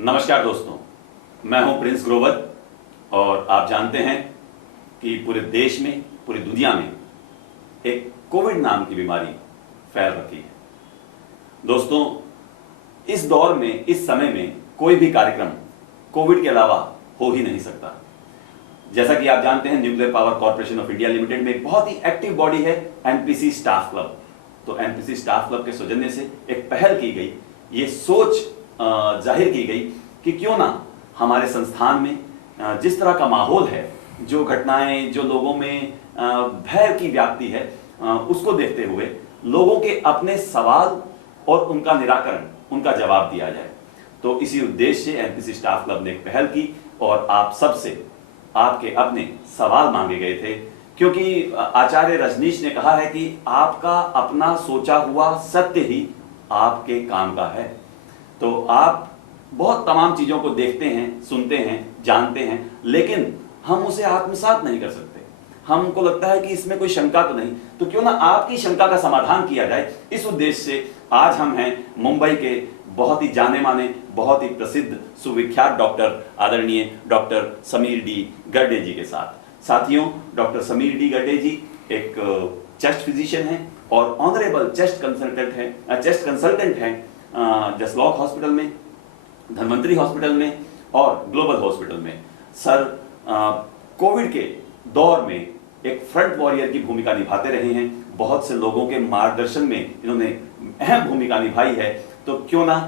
नमस्कार दोस्तों, मैं हूं प्रिंस ग्रोवर और आप जानते हैं कि पूरे देश में, पूरी दुनिया में एक कोविड नाम की बीमारी फैल रही है। दोस्तों, इस दौर में, इस समय में कोई भी कार्यक्रम कोविड के अलावा हो ही नहीं सकता। जैसा कि आप जानते हैं, nuclear power corporation of India limited में एक बहुत ही एक्टिव बॉडी है एनपीसी स्टाफ क्लब। तो एनपीसी स्टाफ क्लब के सौजन्य से एक पहल की गई, ये सोच जाहिर की गई कि क्यों ना हमारे संस्थान में जिस तरह का माहौल है, जो घटनाएं, जो लोगों में भय की व्याप्ति है, उसको देखते हुए लोगों के अपने सवाल और उनका निराकरण, उनका जवाब दिया जाए। तो इसी उद्देश्य से एनपीसी स्टाफ क्लब ने एक पहल की और आप सबसे आपके अपने सवाल मांगे गए थे, क्योंकि आचार्य रजनीश ने कहा है कि आपका अपना सोचा हुआ सत्य ही आपके काम का है। तो आप बहुत तमाम चीजों को देखते हैं, सुनते हैं, जानते हैं, लेकिन हम उसे आत्मसात नहीं कर सकते। हमको लगता है कि इसमें कोई शंका तो नहीं, तो क्यों ना आपकी शंका का समाधान किया जाए। इस उद्देश्य से आज हम हैं मुंबई के बहुत ही जाने माने, बहुत ही प्रसिद्ध, सुविख्यात डॉक्टर आदरणीय डॉक्टर समीर डी गर्डे जी के साथ। साथियों, डॉक्टर समीर डी गर्डे जी एक चेस्ट फिजिशियन हैं और ऑनरेबल चेस्ट कंसल्टेंट हैं जसलॉक हॉस्पिटल में, धन्वंतरी हॉस्पिटल में और ग्लोबल हॉस्पिटल में। सर कोविड के दौर में एक फ्रंट वॉरियर की भूमिका निभाते रहे हैं, बहुत से लोगों के मार्गदर्शन में इन्होंने अहम भूमिका निभाई है। तो क्यों ना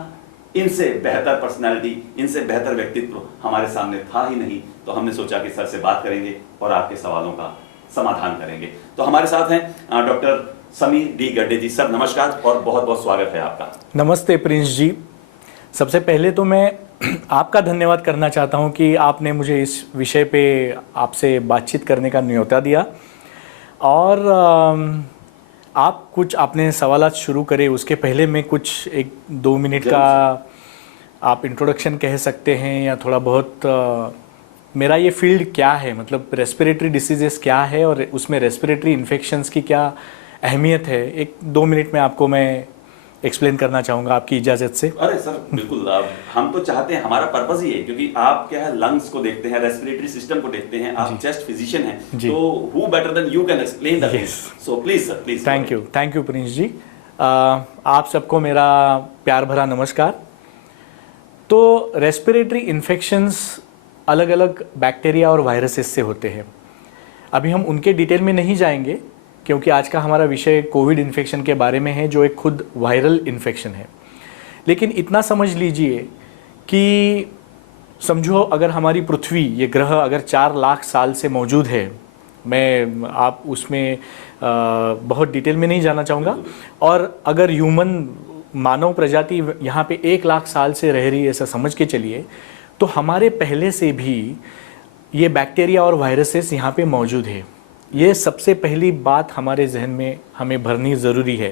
इनसे बेहतर पर्सनालिटी, इनसे बेहतर व्यक्तित्व हमारे सामने था ही नहीं, तो हमने सोचा कि सर से बात करेंगे और आपके सवालों का समाधान करेंगे। तो हमारे साथ हैं डॉक्टर समीर डी गर्डे जी। सर नमस्कार और बहुत बहुत स्वागत है आपका। नमस्ते प्रिंस जी। सबसे पहले तो मैं आपका धन्यवाद करना चाहता हूं कि आपने मुझे इस विषय पे आपसे बातचीत करने का न्योता दिया और आप कुछ अपने सवालात शुरू करें उसके पहले मैं कुछ 1-2 मिनट का आप इंट्रोडक्शन कह सकते हैं या थोड़ा बहुत मेरा ये फील्ड क्या है, मतलब रेस्पिरेटरी डिसीजेस क्या है और उसमें रेस्पिरेटरी इन्फेक्शंस की क्या अहमियत है, 1-2 मिनट में आपको मैं एक्सप्लेन करना चाहूँगा आपकी इजाज़त से। अरे सर बिल्कुल, हम तो चाहते हैं, हमारा पर्पस ही है, क्योंकि आप क्या है, लंग्स को देखते हैं, रेस्पिरेटरी सिस्टम को देखते हैं, आप चेस्ट फिजिशियन हैं, तो who better than you can explain that. So please sir, please. Thank you Prince ji. आप सबको मेरा प्यार भरा नमस्कार। तो रेस्पिरेटरी इन्फेक्शंस अलग अलग बैक्टीरिया और वायरसेस से होते हैं। अभी हम उनके डिटेल में नहीं जाएंगे क्योंकि आज का हमारा विषय कोविड इन्फेक्शन के बारे में है, जो एक खुद वायरल इन्फेक्शन है। लेकिन इतना समझ लीजिए कि समझो अगर हमारी पृथ्वी, ये ग्रह अगर 4 लाख साल से मौजूद है, मैं आप उसमें बहुत डिटेल में नहीं जाना चाहूँगा, और अगर ह्यूमन मानव प्रजाति यहाँ पे 1 लाख साल से रह रही है, ऐसा समझ के चलिए, तो हमारे पहले से भी ये बैक्टीरिया और वायरसेस यहाँ पे मौजूद है। ये सबसे पहली बात हमारे जहन में हमें भरनी ज़रूरी है,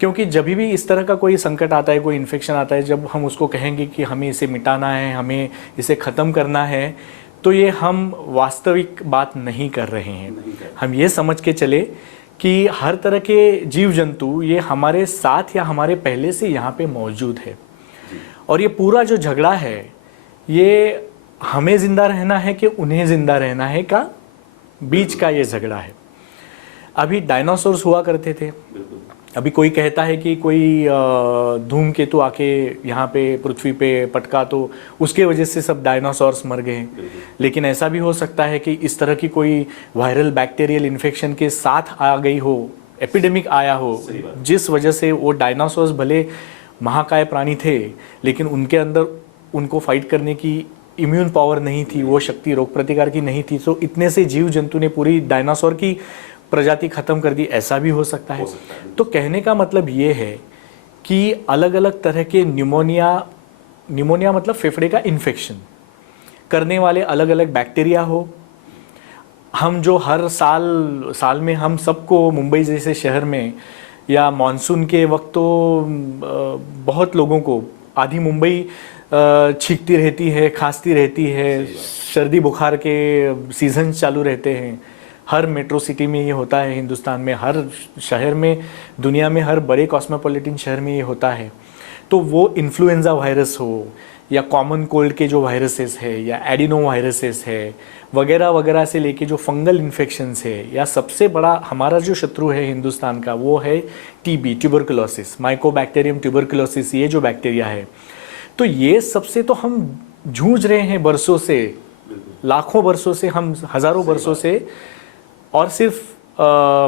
क्योंकि जब भी इस तरह का कोई संकट आता है, कोई इन्फेक्शन आता है, जब हम उसको कहेंगे कि हमें इसे मिटाना है, हमें इसे ख़त्म करना है, तो ये हम वास्तविक बात नहीं कर रहे हैं। हम ये समझ के चले कि हर तरह के जीव जंतु ये हमारे साथ या हमारे पहले से यहाँ पे मौजूद है, और ये पूरा जो झगड़ा है ये हमें ज़िंदा रहना है कि उन्हें ज़िंदा रहना है का बीच का ये झगड़ा है। अभी डायनासोर्स हुआ करते थे, अभी कोई कहता है कि कोई धूमकेतु आके यहाँ पे पृथ्वी पे पटका तो उसके वजह से सब डायनासोर्स मर गए। लेकिन ऐसा भी हो सकता है कि इस तरह की कोई वायरल बैक्टीरियल इन्फेक्शन के साथ आ गई हो, एपिडेमिक आया हो, जिस वजह से वो डायनासोर्स भले महाकाय प्राणी थे लेकिन उनके अंदर उनको फाइट करने की इम्यून पावर नहीं थी, वो शक्ति रोग प्रतिकार की नहीं थी, तो इतने से जीव जंतु ने पूरी डायनासोर की प्रजाति खत्म कर दी, ऐसा भी हो सकता है। तो कहने का मतलब ये है कि अलग अलग तरह के निमोनिया मतलब फेफड़े का इन्फेक्शन करने वाले अलग अलग बैक्टीरिया हो, हम जो हर साल में हम सबको मुंबई जैसे शहर में या मानसून के वक्त तो बहुत लोगों को आधी मुंबई छींकती रहती है, खांसती रहती है, सर्दी बुखार के सीजन चालू रहते हैं। हर मेट्रो सिटी में ये होता है, हिंदुस्तान में हर शहर में, दुनिया में हर बड़े कॉस्मोपॉलिटन शहर में ये होता है। तो वो इन्फ्लुएंजा वायरस हो या कॉमन कोल्ड के जो वायरसेस है या एडिनो वायरसेस है वगैरह वगैरह से लेके जो फंगल इन्फेक्शंस है, या सबसे बड़ा हमारा जो शत्रु है हिंदुस्तान का वो है टीबी, ट्यूबरकुलोसिस, माइकोबैक्टीरियम ट्यूबरकुलोसिस, ये जो बैक्टीरिया है। तो ये सबसे तो हम जूझ रहे हैं बरसों से, लाखों वर्षों से, हम हजारों वर्षों से। और सिर्फ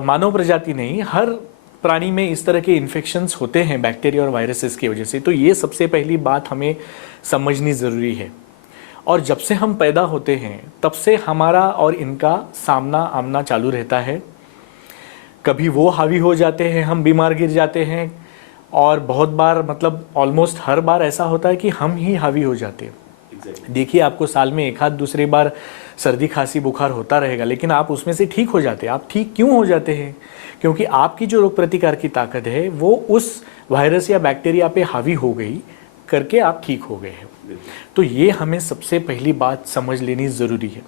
मानव प्रजाति नहीं, हर प्राणी में इस तरह के इन्फेक्शंस होते हैं बैक्टीरिया और वायरसेस की वजह से। तो ये सबसे पहली बात हमें समझनी ज़रूरी है। और जब से हम पैदा होते हैं तब से हमारा और इनका सामना आमना चालू रहता है। कभी वो हावी हो जाते हैं, हम बीमार गिर जाते हैं, और बहुत बार, मतलब ऑलमोस्ट हर बार ऐसा होता है कि हम ही हावी हो जाते हैं। देखिए, आपको साल में एक आध दूसरी बार सर्दी खांसी बुखार होता रहेगा, लेकिन आप उसमें से ठीक हो जाते हैं। आप ठीक क्यों हो जाते हैं? क्योंकि आपकी जो रोग प्रतिकार की ताकत है वो उस वायरस या बैक्टीरिया पे हावी हो गई करके आप ठीक हो गए हैं। तो ये हमें सबसे पहली बात समझ लेनी ज़रूरी है।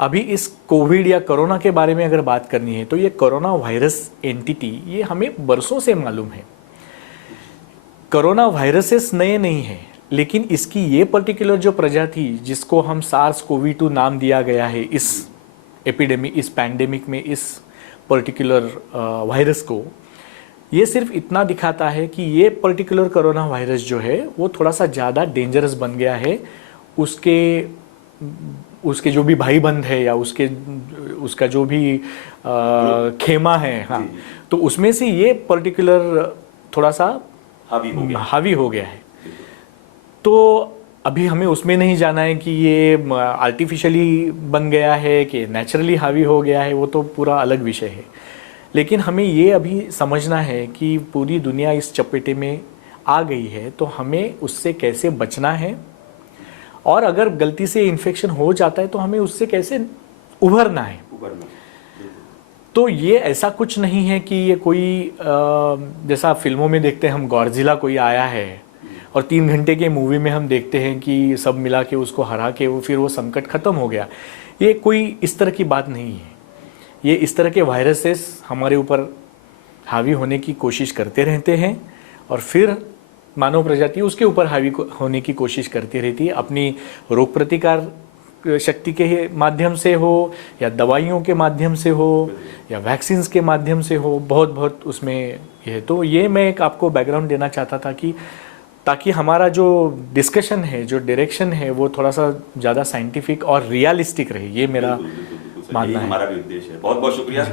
अभी इस कोविड या कोरोना के बारे में अगर बात करनी है तो ये कोरोना वायरस एंटिटी ये हमें बरसों से मालूम है। कोरोना वायरसेस नए नहीं हैं, लेकिन इसकी ये पर्टिकुलर जो प्रजाति जिसको हम SARS-CoV-2 नाम दिया गया है, इस एपिडेमिक, इस पैंडेमिक में इस पर्टिकुलर वायरस को, ये सिर्फ इतना दिखाता है कि ये पर्टिकुलर कोरोना वायरस जो है वो थोड़ा सा ज़्यादा डेंजरस बन गया है। उसके जो भी भाई बंद है या उसका जो भी खेमा है, हाँ, तो उसमें से ये पर्टिकुलर थोड़ा सा हावी हो गया है। तो अभी हमें उसमें नहीं जाना है कि ये आर्टिफिशियली बन गया है कि नेचुरली हावी हो गया है, वो तो पूरा अलग विषय है। लेकिन हमें ये अभी समझना है कि पूरी दुनिया इस चपेटे में आ गई है, तो हमें उससे कैसे बचना है, और अगर गलती से इन्फेक्शन हो जाता है तो हमें उससे कैसे उभरना है। तो ये ऐसा कुछ नहीं है कि ये कोई जैसा फिल्मों में देखते हैं हम, गॉडजिला कोई आया है और 3 घंटे के मूवी में हम देखते हैं कि सब मिला के उसको हरा के फिर वो संकट खत्म हो गया। ये कोई इस तरह की बात नहीं है। ये इस तरह के वायरसेस हमारे ऊपर हावी होने की कोशिश करते रहते हैं, और फिर मानव प्रजाति उसके ऊपर हावी होने की कोशिश करती रहती है, अपनी रोग प्रतिकार शक्ति के माध्यम से हो, या दवाइयों के माध्यम से हो, या वैक्सीन्स के माध्यम से हो। बहुत बहुत उसमें ये, तो ये मैं एक आपको बैकग्राउंड देना चाहता था कि ताकि हमारा जो डिस्कशन है, जो डायरेक्शन है, वो थोड़ा सा ज़्यादा साइंटिफिक और रियलिस्टिक रहे। ये मेरा मानना है। हमारा भी उद्देश्य है। बहुत बहुत शुक्रिया।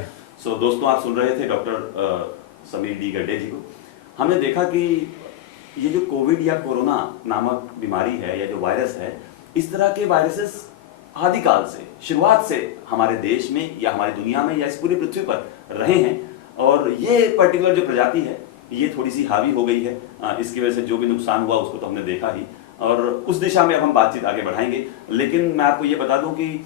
सो दोस्तों, आप सुन रहे थे डॉक्टर समीर डी गड्ढे जी को। हमने देखा कि ये जो कोविड या कोरोना नामक बीमारी है या जो वायरस है, इस तरह के वायरसेस आदिकाल से, शुरुआत से हमारे देश में या हमारी दुनिया में या इस पूरी पृथ्वी पर रहे हैं। और ये पर्टिकुलर जो प्रजाति है ये थोड़ी सी हावी हो गई है। इसकी वजह से जो भी नुकसान हुआ उसको तो हमने देखा ही, और उस दिशा में अब हम बातचीत आगे बढ़ाएंगे। लेकिन मैं आपको ये बता दूं कि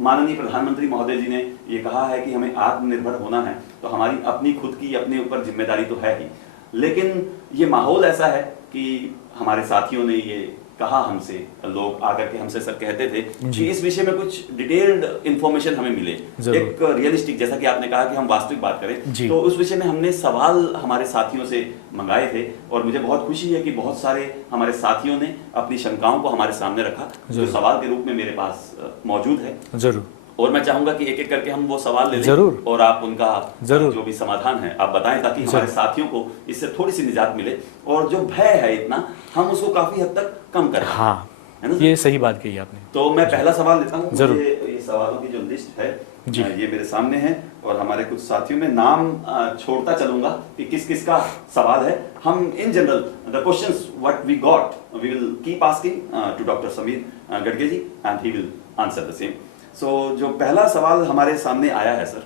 माननीय प्रधानमंत्री महोदय जी ने ये कहा है कि हमें आत्मनिर्भर होना है, तो हमारी अपनी खुद की अपने ऊपर जिम्मेदारी तो है ही। लेकिन ये माहौल ऐसा है कि हमारे साथियों ने ये कहा हमसे, लोग आकर के हमसे सर कहते थे कि इस विषय में कुछ डिटेल्ड इंफॉर्मेशन हमें मिले, एक रियलिस्टिक, जैसा कि आपने कहा कि हम वास्तविक बात करें, तो उस विषय में हमने सवाल हमारे साथियों से मंगाए थे। और मुझे बहुत खुशी है कि बहुत सारे हमारे साथियों ने अपनी शंकाओं को हमारे सामने रखा, जो सवाल के रूप में मेरे पास मौजूद है। जरूर। और मैं चाहूंगा कि एक एक करके हम वो सवाल ले लें, जरूर, और आप उनका जो भी समाधान है आप बताएं, ताकि हमारे साथियों को इससे थोड़ी सी निजात मिले, और जो भय है इतना, हम उसको काफी हद तक कम करें। हाँ, है ना? ये सही बात कही आपने। तो मैं पहला सवाल लेता हूँ। जरूर। ये सवालों की जो लिस्ट है जी, ये मेरे सामने है, और हमारे कुछ साथियों में नाम छोड़ता चलूंगा कि किस किस का सवाल है। हम in general the questions what we got we will keep asking to doctor Sameer Gadge ji, and he will answer the same. सो जो पहला सवाल हमारे सामने आया है सर,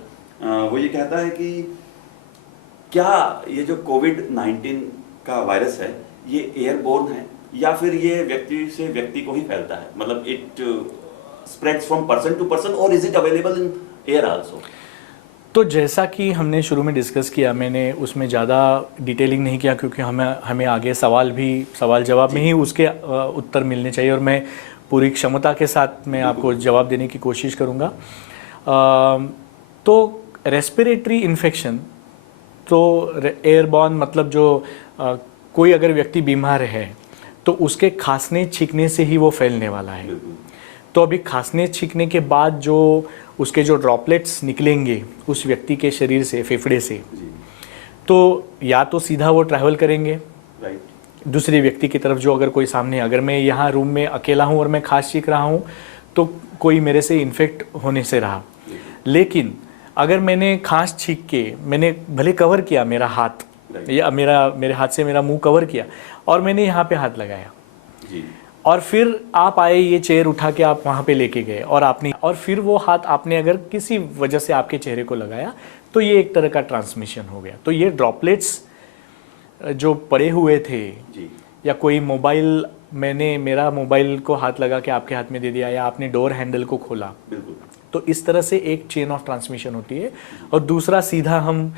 वो ये कहता है कि क्या ये जो कोविड-19 का वायरस है ये एयरबोर्न है, या फिर ये व्यक्ति से व्यक्ति को ही फैलता है, मतलब it spreads from person to person, और is it available in air also? तो जैसा कि हमने शुरू में डिस्कस किया, मैंने उसमें ज़्यादा डिटेलिंग नहीं किया, क्योंकि हमें आगे सवाल जवाब में ही उसके उत्तर मिलने चाहिए, और मैं पूरी क्षमता के साथ मैं आपको जवाब देने की कोशिश करूँगा। तो रेस्पिरेटरी इन्फेक्शन, तो एयरबॉर्न मतलब जो कोई अगर व्यक्ति बीमार है तो उसके खांसने छींकने से ही वो फैलने वाला है। बिल्कुल। तो अभी खांसने छींकने के बाद जो उसके जो ड्रॉपलेट्स निकलेंगे उस व्यक्ति के शरीर से, फेफड़े से, जी। तो या तो सीधा वो ट्रैवल करेंगे राइट। दूसरे व्यक्ति की तरफ, जो अगर कोई सामने, अगर मैं यहाँ रूम में अकेला हूँ और मैं खांस छींक रहा हूँ तो कोई मेरे से इन्फेक्ट होने से रहा। लेकिन अगर मैंने खांस छींक के, मैंने भले कवर किया मेरा हाथ, या मेरे हाथ से मेरा मुंह कवर किया और मैंने यहाँ पे हाथ लगाया जी। और फिर आप आए, ये चेयर उठा के आप वहाँ पे लेके गए और आपने, और फिर वो हाथ आपने अगर किसी वजह से आपके चेहरे को लगाया, तो ये एक तरह का ट्रांसमिशन हो गया। तो ये ड्रॉपलेट्स जो पड़े हुए थे, जी। या कोई मोबाइल, मैंने मेरा मोबाइल को हाथ लगा के आपके हाथ में दे दिया, या आपने डोर हैंडल को खोला, बिल्कुल। तो इस तरह से एक चेन ऑफ ट्रांसमिशन होती है। और दूसरा, सीधा हम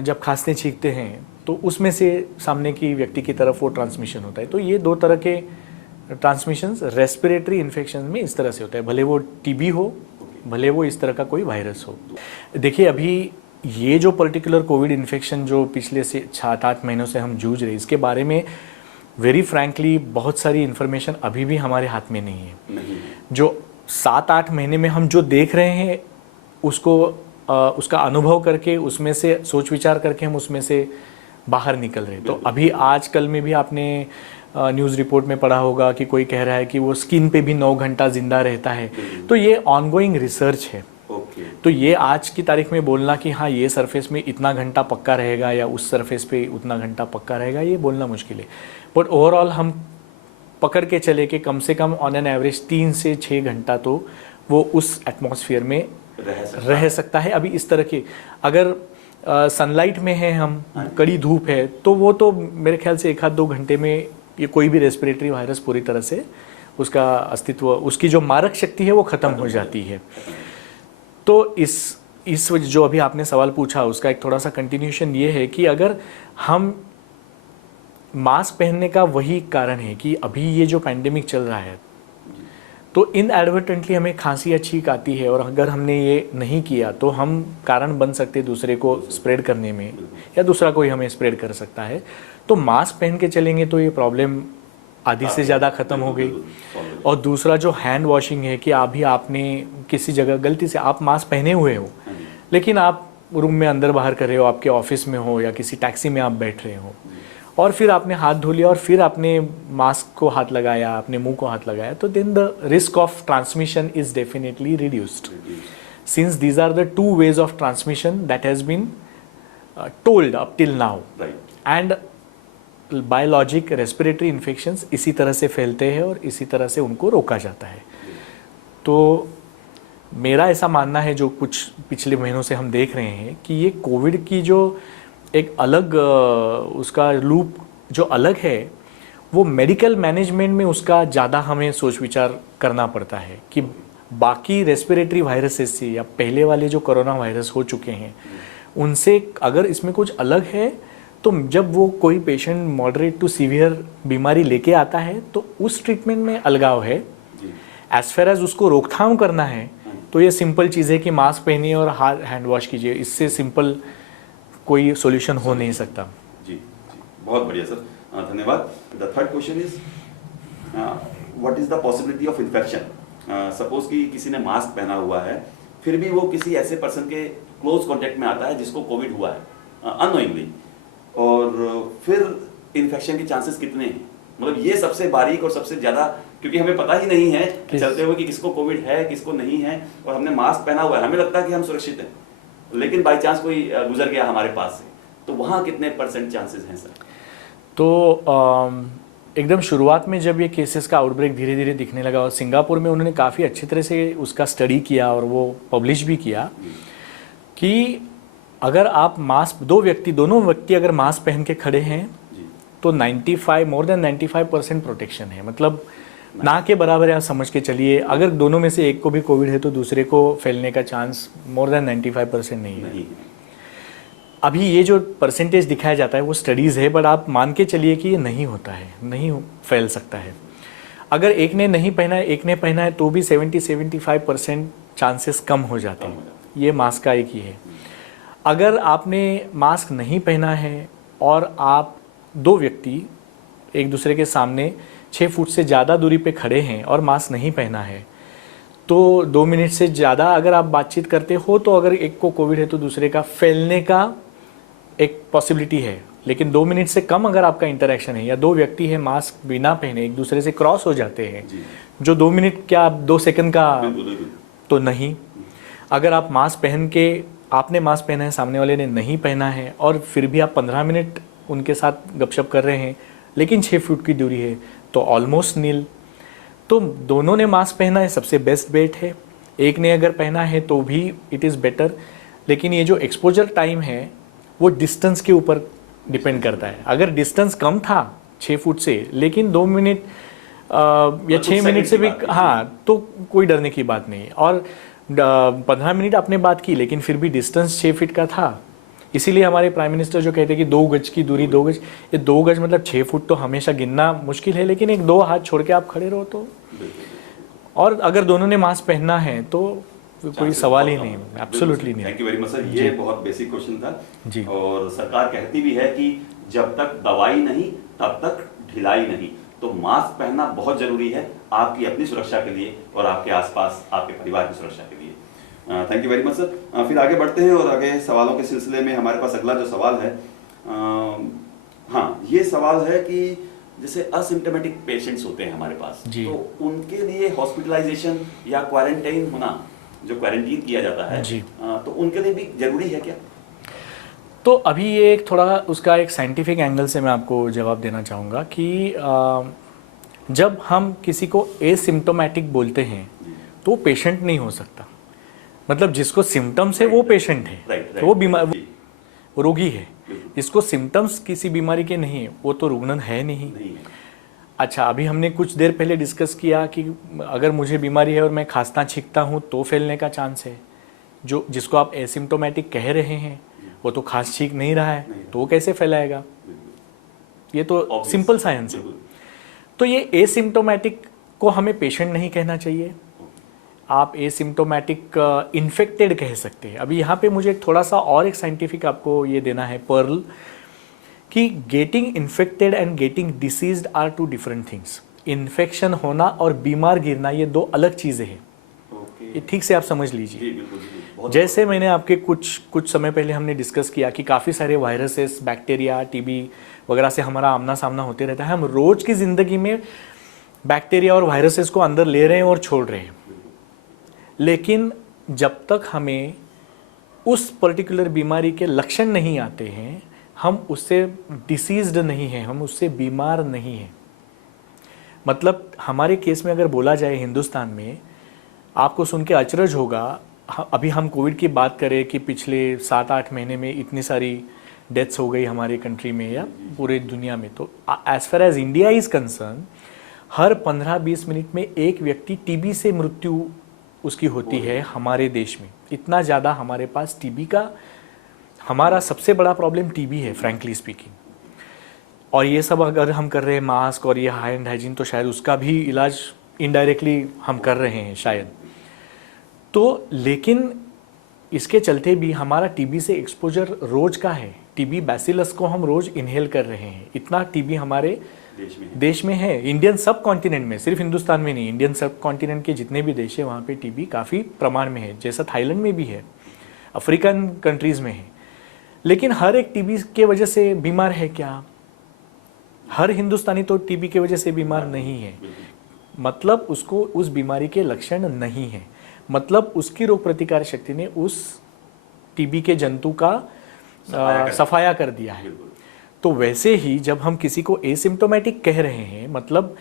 जब खांसते छींकते हैं तो उसमें से सामने की व्यक्ति की तरफ वो ट्रांसमिशन होता है। तो ये दो तरह के ट्रांसमिशंस रेस्पिरेटरी इन्फेक्शन में इस तरह से होता है, भले वो टीबी हो, भले वो इस तरह का कोई वायरस हो। देखिए, अभी ये जो पर्टिकुलर कोविड इन्फेक्शन जो पिछले से 7-8 महीनों से हम जूझ रहे हैं, इसके बारे में वेरी फ्रैंकली बहुत सारी इन्फॉर्मेशन अभी भी हमारे हाथ में नहीं है। नहीं। जो 7-8 महीने में हम जो देख रहे हैं उसको उसका अनुभव करके, उसमें से सोच विचार करके हम उसमें से बाहर निकल रहे हैं। तो अभी आजकल में भी आपने न्यूज़ रिपोर्ट में पढ़ा होगा कि कोई कह रहा है कि वो स्किन पे भी 9 घंटा जिंदा रहता है। तो ये ऑनगोइंग रिसर्च है। ओके। तो ये आज की तारीख में बोलना कि हाँ ये सरफेस में इतना घंटा पक्का रहेगा या उस सरफेस पे उतना घंटा पक्का रहेगा, ये बोलना मुश्किल है। बट ओवरऑल हम पकड़ के चले कि कम से कम ऑन एन एवरेज 3 से 6 घंटा तो वो उस एटमॉस्फेयर में रह सकता है। अभी इस तरह के, अगर सनलाइट में है हम, कड़ी धूप है, तो वो तो मेरे ख्याल से 1-2 घंटे में ये कोई भी रेस्पिरेटरी वायरस पूरी तरह से उसका अस्तित्व, उसकी जो मारक शक्ति है वो ख़त्म हो जाती है। तो इस वजह, जो अभी आपने सवाल पूछा, उसका एक थोड़ा सा कंटिन्यूशन ये है कि अगर हम मास्क पहनने का वही कारण है कि अभी ये जो पैंडेमिक चल रहा है, तो इनएडवर्टेंटली हमें खांसी या छींक आती है, और अगर हमने ये नहीं किया तो हम कारण बन सकते दूसरे को स्प्रेड करने में, या दूसरा कोई हमें स्प्रेड कर सकता है। तो मास्क पहन के चलेंगे तो ये प्रॉब्लम आधी से ज़्यादा ख़त्म हो गई। और दूसरा जो हैंड वॉशिंग है, कि अभी आपने किसी जगह गलती से आप मास्क पहने हुए हो, लेकिन आप रूम में अंदर बाहर कर रहे हो, आपके ऑफिस में हो या किसी टैक्सी में आप बैठ रहे हो, और फिर आपने हाथ धो लिया और फिर आपने मास्क को हाथ लगाया, अपने मुंह को हाथ लगाया, तो then the risk of transmission is definitely reduced, since these are the 2 ways of transmission that has been told up till now. And biologic respiratory infections इसी तरह से फैलते हैं और इसी तरह से उनको रोका जाता है। तो मेरा ऐसा मानना है, जो कुछ पिछले महीनों से हम देख रहे हैं, कि ये कोविड की जो एक अलग उसका लूप जो अलग है, वो मेडिकल मैनेजमेंट में उसका ज़्यादा हमें सोच विचार करना पड़ता है कि बाकी रेस्पिरेटरी वायरसेस से, या पहले वाले जो कोरोना वायरस हो चुके हैं, उनसे अगर इसमें कुछ अलग है, तो जब वो कोई पेशेंट मॉडरेट टू सीवियर बीमारी लेके आता है तो उस ट्रीटमेंट में अलगाव है। एज फार एज उसको रोकथाम करना है, तो ये सिंपल चीज़ है कि मास्क पहनिए और हाथ हैंड वॉश कीजिए, इससे सिंपल कोई सॉल्यूशन हो नहीं सकता। जी जी, बहुत बढ़िया सर, धन्यवाद। The third question is, what is the possibility of infection. Suppose कि किसी ने मास्क पहना हुआ है, फिर भी वो किसी ऐसे पर्सन के क्लोज कॉन्टेक्ट में आता है जिसको कोविड हुआ है अननोइंगली, और फिर इन्फेक्शन के चांसेस कितने हैं? मतलब ये सबसे बारीक और सबसे ज्यादा, क्योंकि हमें पता ही नहीं है चलते हुए कि किसको कोविड है किसको नहीं है, और हमने मास्क पहना हुआ है, हमें लगता है कि हम सुरक्षित हैं, लेकिन बाई चांस कोई गुजर गया हमारे पास से, तो वहाँ कितने % चांसेस हैं सर? तो एकदम शुरुआत में जब ये केसेस का आउटब्रेक धीरे धीरे दिखने लगा, और सिंगापुर में उन्होंने काफ़ी अच्छी तरह से उसका स्टडी किया और वो पब्लिश भी किया, कि अगर आप मास्क, दोनों व्यक्ति अगर मास्क पहन के खड़े हैं तो 95 मोर देन 95% प्रोटेक्शन है। मतलब ना के बराबर है, समझ के चलिए। अगर दोनों में से एक को भी कोविड है तो दूसरे को फैलने का चांस मोर देन 95% नहीं है। अभी ये जो परसेंटेज दिखाया जाता है वो स्टडीज़ है, बट आप मान के चलिए कि ये नहीं होता है, नहीं फैल सकता है। अगर एक ने नहीं पहना है, एक ने पहना है, तो भी 70-75% चांसेस कम हो जाते हैं। ये मास्क का एक ही है। अगर आपने मास्क नहीं पहना है और आप 2 व्यक्ति एक दूसरे के सामने 6 फुट से ज़्यादा दूरी पे खड़े हैं और मास्क नहीं पहना है, तो 2 मिनट से ज़्यादा अगर आप बातचीत करते हो तो अगर एक को कोविड है तो दूसरे का फैलने का एक पॉसिबिलिटी है। लेकिन 2 मिनट से कम अगर आपका इंटरेक्शन है या 2 व्यक्ति है मास्क बिना पहने एक दूसरे से क्रॉस हो जाते हैं, जो 2 मिनट क्या 2 सेकंड का तो नहीं। अगर आप मास्क पहन के आपने मास्क पहना है, सामने वाले ने नहीं पहना है और फिर भी आप 15 मिनट उनके साथ गपशप कर रहे हैं लेकिन 6 फुट की दूरी है तो ऑलमोस्ट नील। तो दोनों ने मास्क पहना है, सबसे बेस्ट बेट है। एक ने अगर पहना है तो भी इट इज़ बेटर। लेकिन ये जो एक्सपोजर टाइम है वो डिस्टेंस के ऊपर डिपेंड करता है। अगर डिस्टेंस कम था 6 फुट से लेकिन 2 मिनट या 6 मिनट से भी हाँ, तो कोई डरने की बात नहीं। और 15 मिनट आपने बात की लेकिन फिर भी डिस्टेंस 6 फीट का था। इसीलिए हमारे प्राइम मिनिस्टर जो कहते हैं कि 2 गज की दूरी, 2 गज, ये 2 गज मतलब 6 फुट तो हमेशा गिनना मुश्किल है, लेकिन एक 2 हाथ छोड़ के आप खड़े रहो तो। और अगर दोनों ने मास्क पहनना है तो कोई सवाल ही नहीं, एब्सोल्युटली नहीं। Thank you very much sir, ये बहुत बेसिक क्वेश्चन था जी। और सरकार कहती भी है कि जब तक दवाई नहीं तब तक ढिलाई नहीं, तो मास्क पहनना बहुत जरूरी है आपकी अपनी सुरक्षा के लिए और आपके आसपास आपके परिवार की सुरक्षा के लिए। Thank you very much sir. फिर आगे बढ़ते हैं और आगे सवालों के सिलसिले में हमारे पास अगला जो सवाल है, हाँ, ये सवाल है कि जैसे असिम्टोमेटिक पेशेंट्स होते हैं हमारे पास, तो उनके लिए हॉस्पिटलाइजेशन या क्वारंटाइन होना, जो क्वारंटीन किया जाता है जी, तो उनके लिए भी जरूरी है क्या? तो अभी ये एक थोड़ा उसका एक साइंटिफिक एंगल से मैं आपको जवाब देना चाहूँगा कि जब हम किसी को एसिम्टोमेटिक बोलते हैं तो पेशेंट नहीं हो सकता। मतलब जिसको सिम्टम्स है वो पेशेंट है, तो वो बीमार, वो रोगी है। जिसको सिम्टम्स किसी बीमारी के नहीं है वो तो रुग्ण है नहीं। अच्छा, अभी हमने कुछ देर पहले डिस्कस किया कि अगर मुझे बीमारी है और मैं खांसता छींकता हूँ तो फैलने का चांस है। जो जिसको आप एसिम्टोमेटिक कह रहे हैं वो तो खांस छींक नहीं रहा है, तो वो कैसे फैलाएगा? ये तो सिंपल साइंस है। तो ये एसिम्टोमेटिक को हमें पेशेंट नहीं कहना चाहिए, आप एसिम्टोमेटिक इन्फेक्टेड कह सकते हैं। अभी यहाँ पे मुझे थोड़ा सा और एक साइंटिफिक आपको ये देना है पर्ल, कि getting infected and getting diseased are 2 different things. Infection होना और बीमार गिरना ये 2 अलग चीज़ें हैं। ये ठीक से आप समझ लीजिए। जैसे मैंने आपके कुछ समय पहले हमने डिस्कस किया कि काफ़ी सारे वायरसेस, बैक्टीरिया, टीबी वगैरह से हमारा आमना सामना होते रहता है। हम रोज़ की ज़िंदगी में बैक्टीरिया और वायरसेस को अंदर ले रहे हैं और छोड़ रहे हैं, लेकिन जब तक हमें उस पर्टिकुलर बीमारी के लक्षण नहीं आते हैं, हम उससे डिसीज्ड नहीं हैं, हम उससे बीमार नहीं हैं। मतलब हमारे केस में अगर बोला जाए हिंदुस्तान में, आपको सुन के अचरज होगा, अभी हम कोविड की बात करें कि पिछले 7-8 महीने में इतनी सारी डेथ्स हो गई हमारे कंट्री में या पूरे दुनिया में, तो as far as India is concerned, हर 15-20 मिनट में एक व्यक्ति टीबी से मृत्यु उसकी होती है हमारे देश में। इतना ज़्यादा हमारे पास टीबी का, हमारा सबसे बड़ा प्रॉब्लम टीबी है फ्रैंकली स्पीकिंग। और ये सब अगर हम कर रहे हैं मास्क और ये हैंड हाइजीन, तो शायद उसका भी इलाज इनडायरेक्टली हम कर रहे हैं शायद। तो लेकिन इसके चलते भी हमारा टीबी से एक्सपोजर रोज का है। टीबी बैसिलस को हम रोज इनहेल कर रहे हैं, इतना टीबी हमारे देश में है। इंडियन सब कॉन्टिनेंट में, सिर्फ हिंदुस्तान में नहीं, इंडियन सब कॉन्टिनेंट के जितने भी देश हैं वहाँ पे टीबी काफ़ी प्रमाण में है, जैसा थाईलैंड में भी है, अफ्रीकन कंट्रीज़ में है। लेकिन हर एक टीबी के वजह से बीमार है क्या? हर हिंदुस्तानी तो टीबी के वजह से बीमार नहीं है। मतलब उसको उस बीमारी के लक्षण नहीं है, मतलब उसकी रोग प्रतिकार शक्ति ने उस टीबी के जंतु का सफाया कर दिया है। तो वैसे ही जब हम किसी को एसिम्टोमेटिक कह रहे हैं, मतलब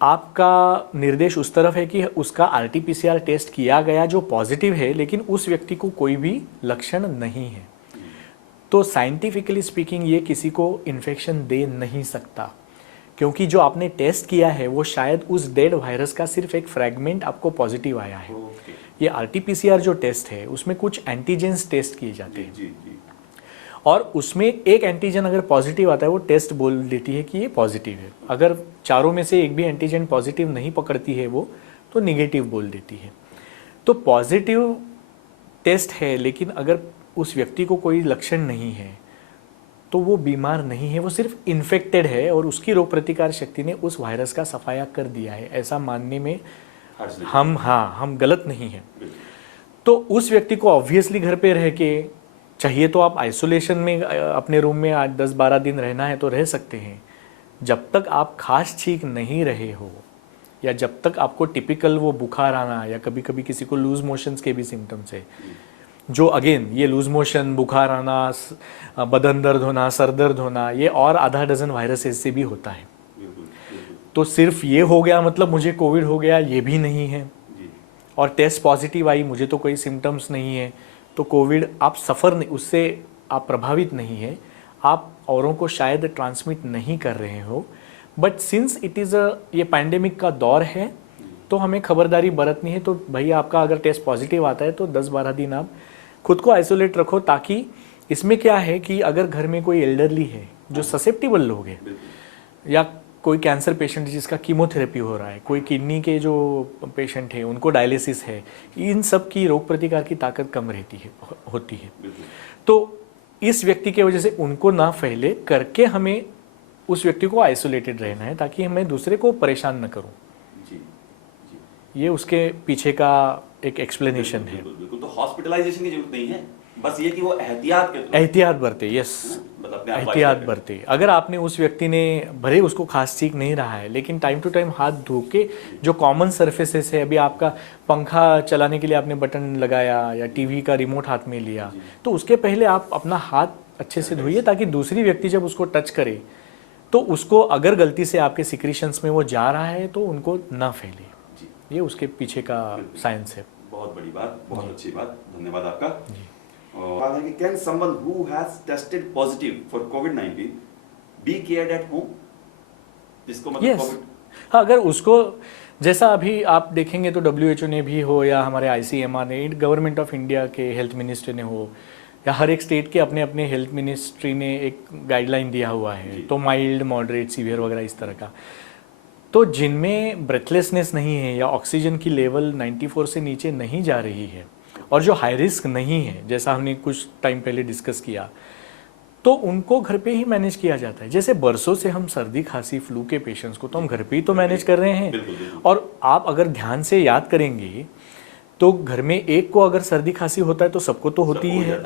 आपका निर्देश उस तरफ है कि उसका RT-PCR टेस्ट किया गया जो पॉजिटिव है, लेकिन उस व्यक्ति को कोई भी लक्षण नहीं है, तो साइंटिफिकली स्पीकिंग ये किसी को इन्फेक्शन दे नहीं सकता, क्योंकि जो आपने टेस्ट किया है वो शायद उस डेड वायरस का सिर्फ एक फ्रैगमेंट आपको पॉजिटिव आया है। ये RT-PCR जो टेस्ट है उसमें कुछ एंटीजेंस टेस्ट किए जाते हैं, और उसमें एक एंटीजन अगर पॉजिटिव आता है वो टेस्ट बोल देती है कि ये पॉजिटिव है। अगर चारों में से एक भी एंटीजन पॉजिटिव नहीं पकड़ती है वो, तो निगेटिव बोल देती है। तो पॉजिटिव टेस्ट है, लेकिन अगर उस व्यक्ति को कोई लक्षण नहीं है तो वो बीमार नहीं है, वो सिर्फ इन्फेक्टेड है और उसकी रोग प्रतिकार शक्ति ने उस वायरस का सफाया कर दिया है, ऐसा मानने में हम गलत नहीं हैं। तो उस व्यक्ति को ऑब्वियसली घर पे रह के, चाहिए तो आप आइसोलेशन में अपने रूम में 8-10-12 दिन रहना है तो रह सकते हैं। जब तक आप खास ठीक नहीं रहे हो या जब तक आपको टिपिकल वो बुखार आना या कभी कभी किसी को लूज मोशंस के भी सिम्टम्स है, जो अगेन ये लूज मोशन, बुखार आना, बदन दर्द होना, सर दर्द होना, ये और आधा डजन वायरसेस से भी होता है। तो सिर्फ ये हो गया मतलब मुझे कोविड हो गया, ये भी नहीं है। और टेस्ट पॉजिटिव आई, मुझे तो कोई सिम्टम्स नहीं है, तो कोविड आप सफ़र नहीं, उससे आप प्रभावित नहीं है, आप औरों को शायद ट्रांसमिट नहीं कर रहे हो। बट सिंस इट इज़ ये पैंडेमिक का दौर है तो हमें खबरदारी बरतनी है। तो भैया आपका अगर टेस्ट पॉजिटिव आता है तो 10-12 दिन आप खुद को आइसोलेट रखो, ताकि इसमें क्या है कि अगर घर में कोई एल्डरली है जो ससेप्टिबल लोग हैं, या कोई कैंसर पेशेंट जिसका कीमोथेरेपी हो रहा है, कोई किडनी के जो पेशेंट है उनको डायलिसिस है, इन सब की रोग प्रतिकार की ताकत कम होती है। तो इस व्यक्ति के वजह से उनको ना फैले करके हमें उस व्यक्ति को आइसोलेटेड रहना है, ताकि हमें दूसरे को परेशान न करूं। ये उसके पीछे का एक एक्सप्लेनेशन है। बिल्कुल। तो हॉस्पिटलाइजेशन की जरूरत नहीं है, बस ये कि वो एहतियात बरते। यस, एहतियात बरते। अगर आपने उस व्यक्ति ने, भले उसको खास ठीक नहीं रहा है, लेकिन टाइम टू टाइम हाथ धो के, जो कॉमन सर्फेसेस है, अभी आपका पंखा चलाने के लिए आपने बटन लगाया या टीवी का रिमोट हाथ में लिया, तो उसके पहले आप अपना हाथ अच्छे से धोइए, ताकि दूसरी व्यक्ति जब उसको टच करे तो उसको, अगर गलती से आपके सिक्रीशंस में वो जा रहा है तो उनको ना फैले। ये उसके पीछे का साइंस है। बहुत बड़ी बात, बहुत अच्छी बात, धन्यवाद आपका। बात है कि can someone who has tested positive for कोविड-19 बी केयर्ड एट होम? जिसको मतलब कोविड, हाँ, अगर उसको, जैसा अभी आप देखेंगे तो WHO ने भी हो या हमारे ICMR ने, गवर्नमेंट ऑफ इंडिया के हेल्थ मिनिस्टर ने हो, या हर एक स्टेट के अपने अपने हेल्थ मिनिस्ट्री ने एक गाइडलाइन दिया हुआ है, तो माइल्ड, मॉडरेट, सीवियर वगैरह इस तरह का। तो जिनमें ब्रेथलेसनेस नहीं है या ऑक्सीजन की लेवल 94 से नीचे नहीं जा रही है और जो हाई रिस्क नहीं है, जैसा हमने कुछ टाइम पहले डिस्कस किया, तो उनको घर पे ही मैनेज किया जाता है। जैसे बरसों से हम सर्दी, खांसी, फ्लू के पेशेंट्स को तो हम घर पे ही तो मैनेज कर रहे हैं। और आप अगर ध्यान से याद करेंगे तो घर में एक को अगर सर्दी खांसी होता है तो सबको तो होती ही है,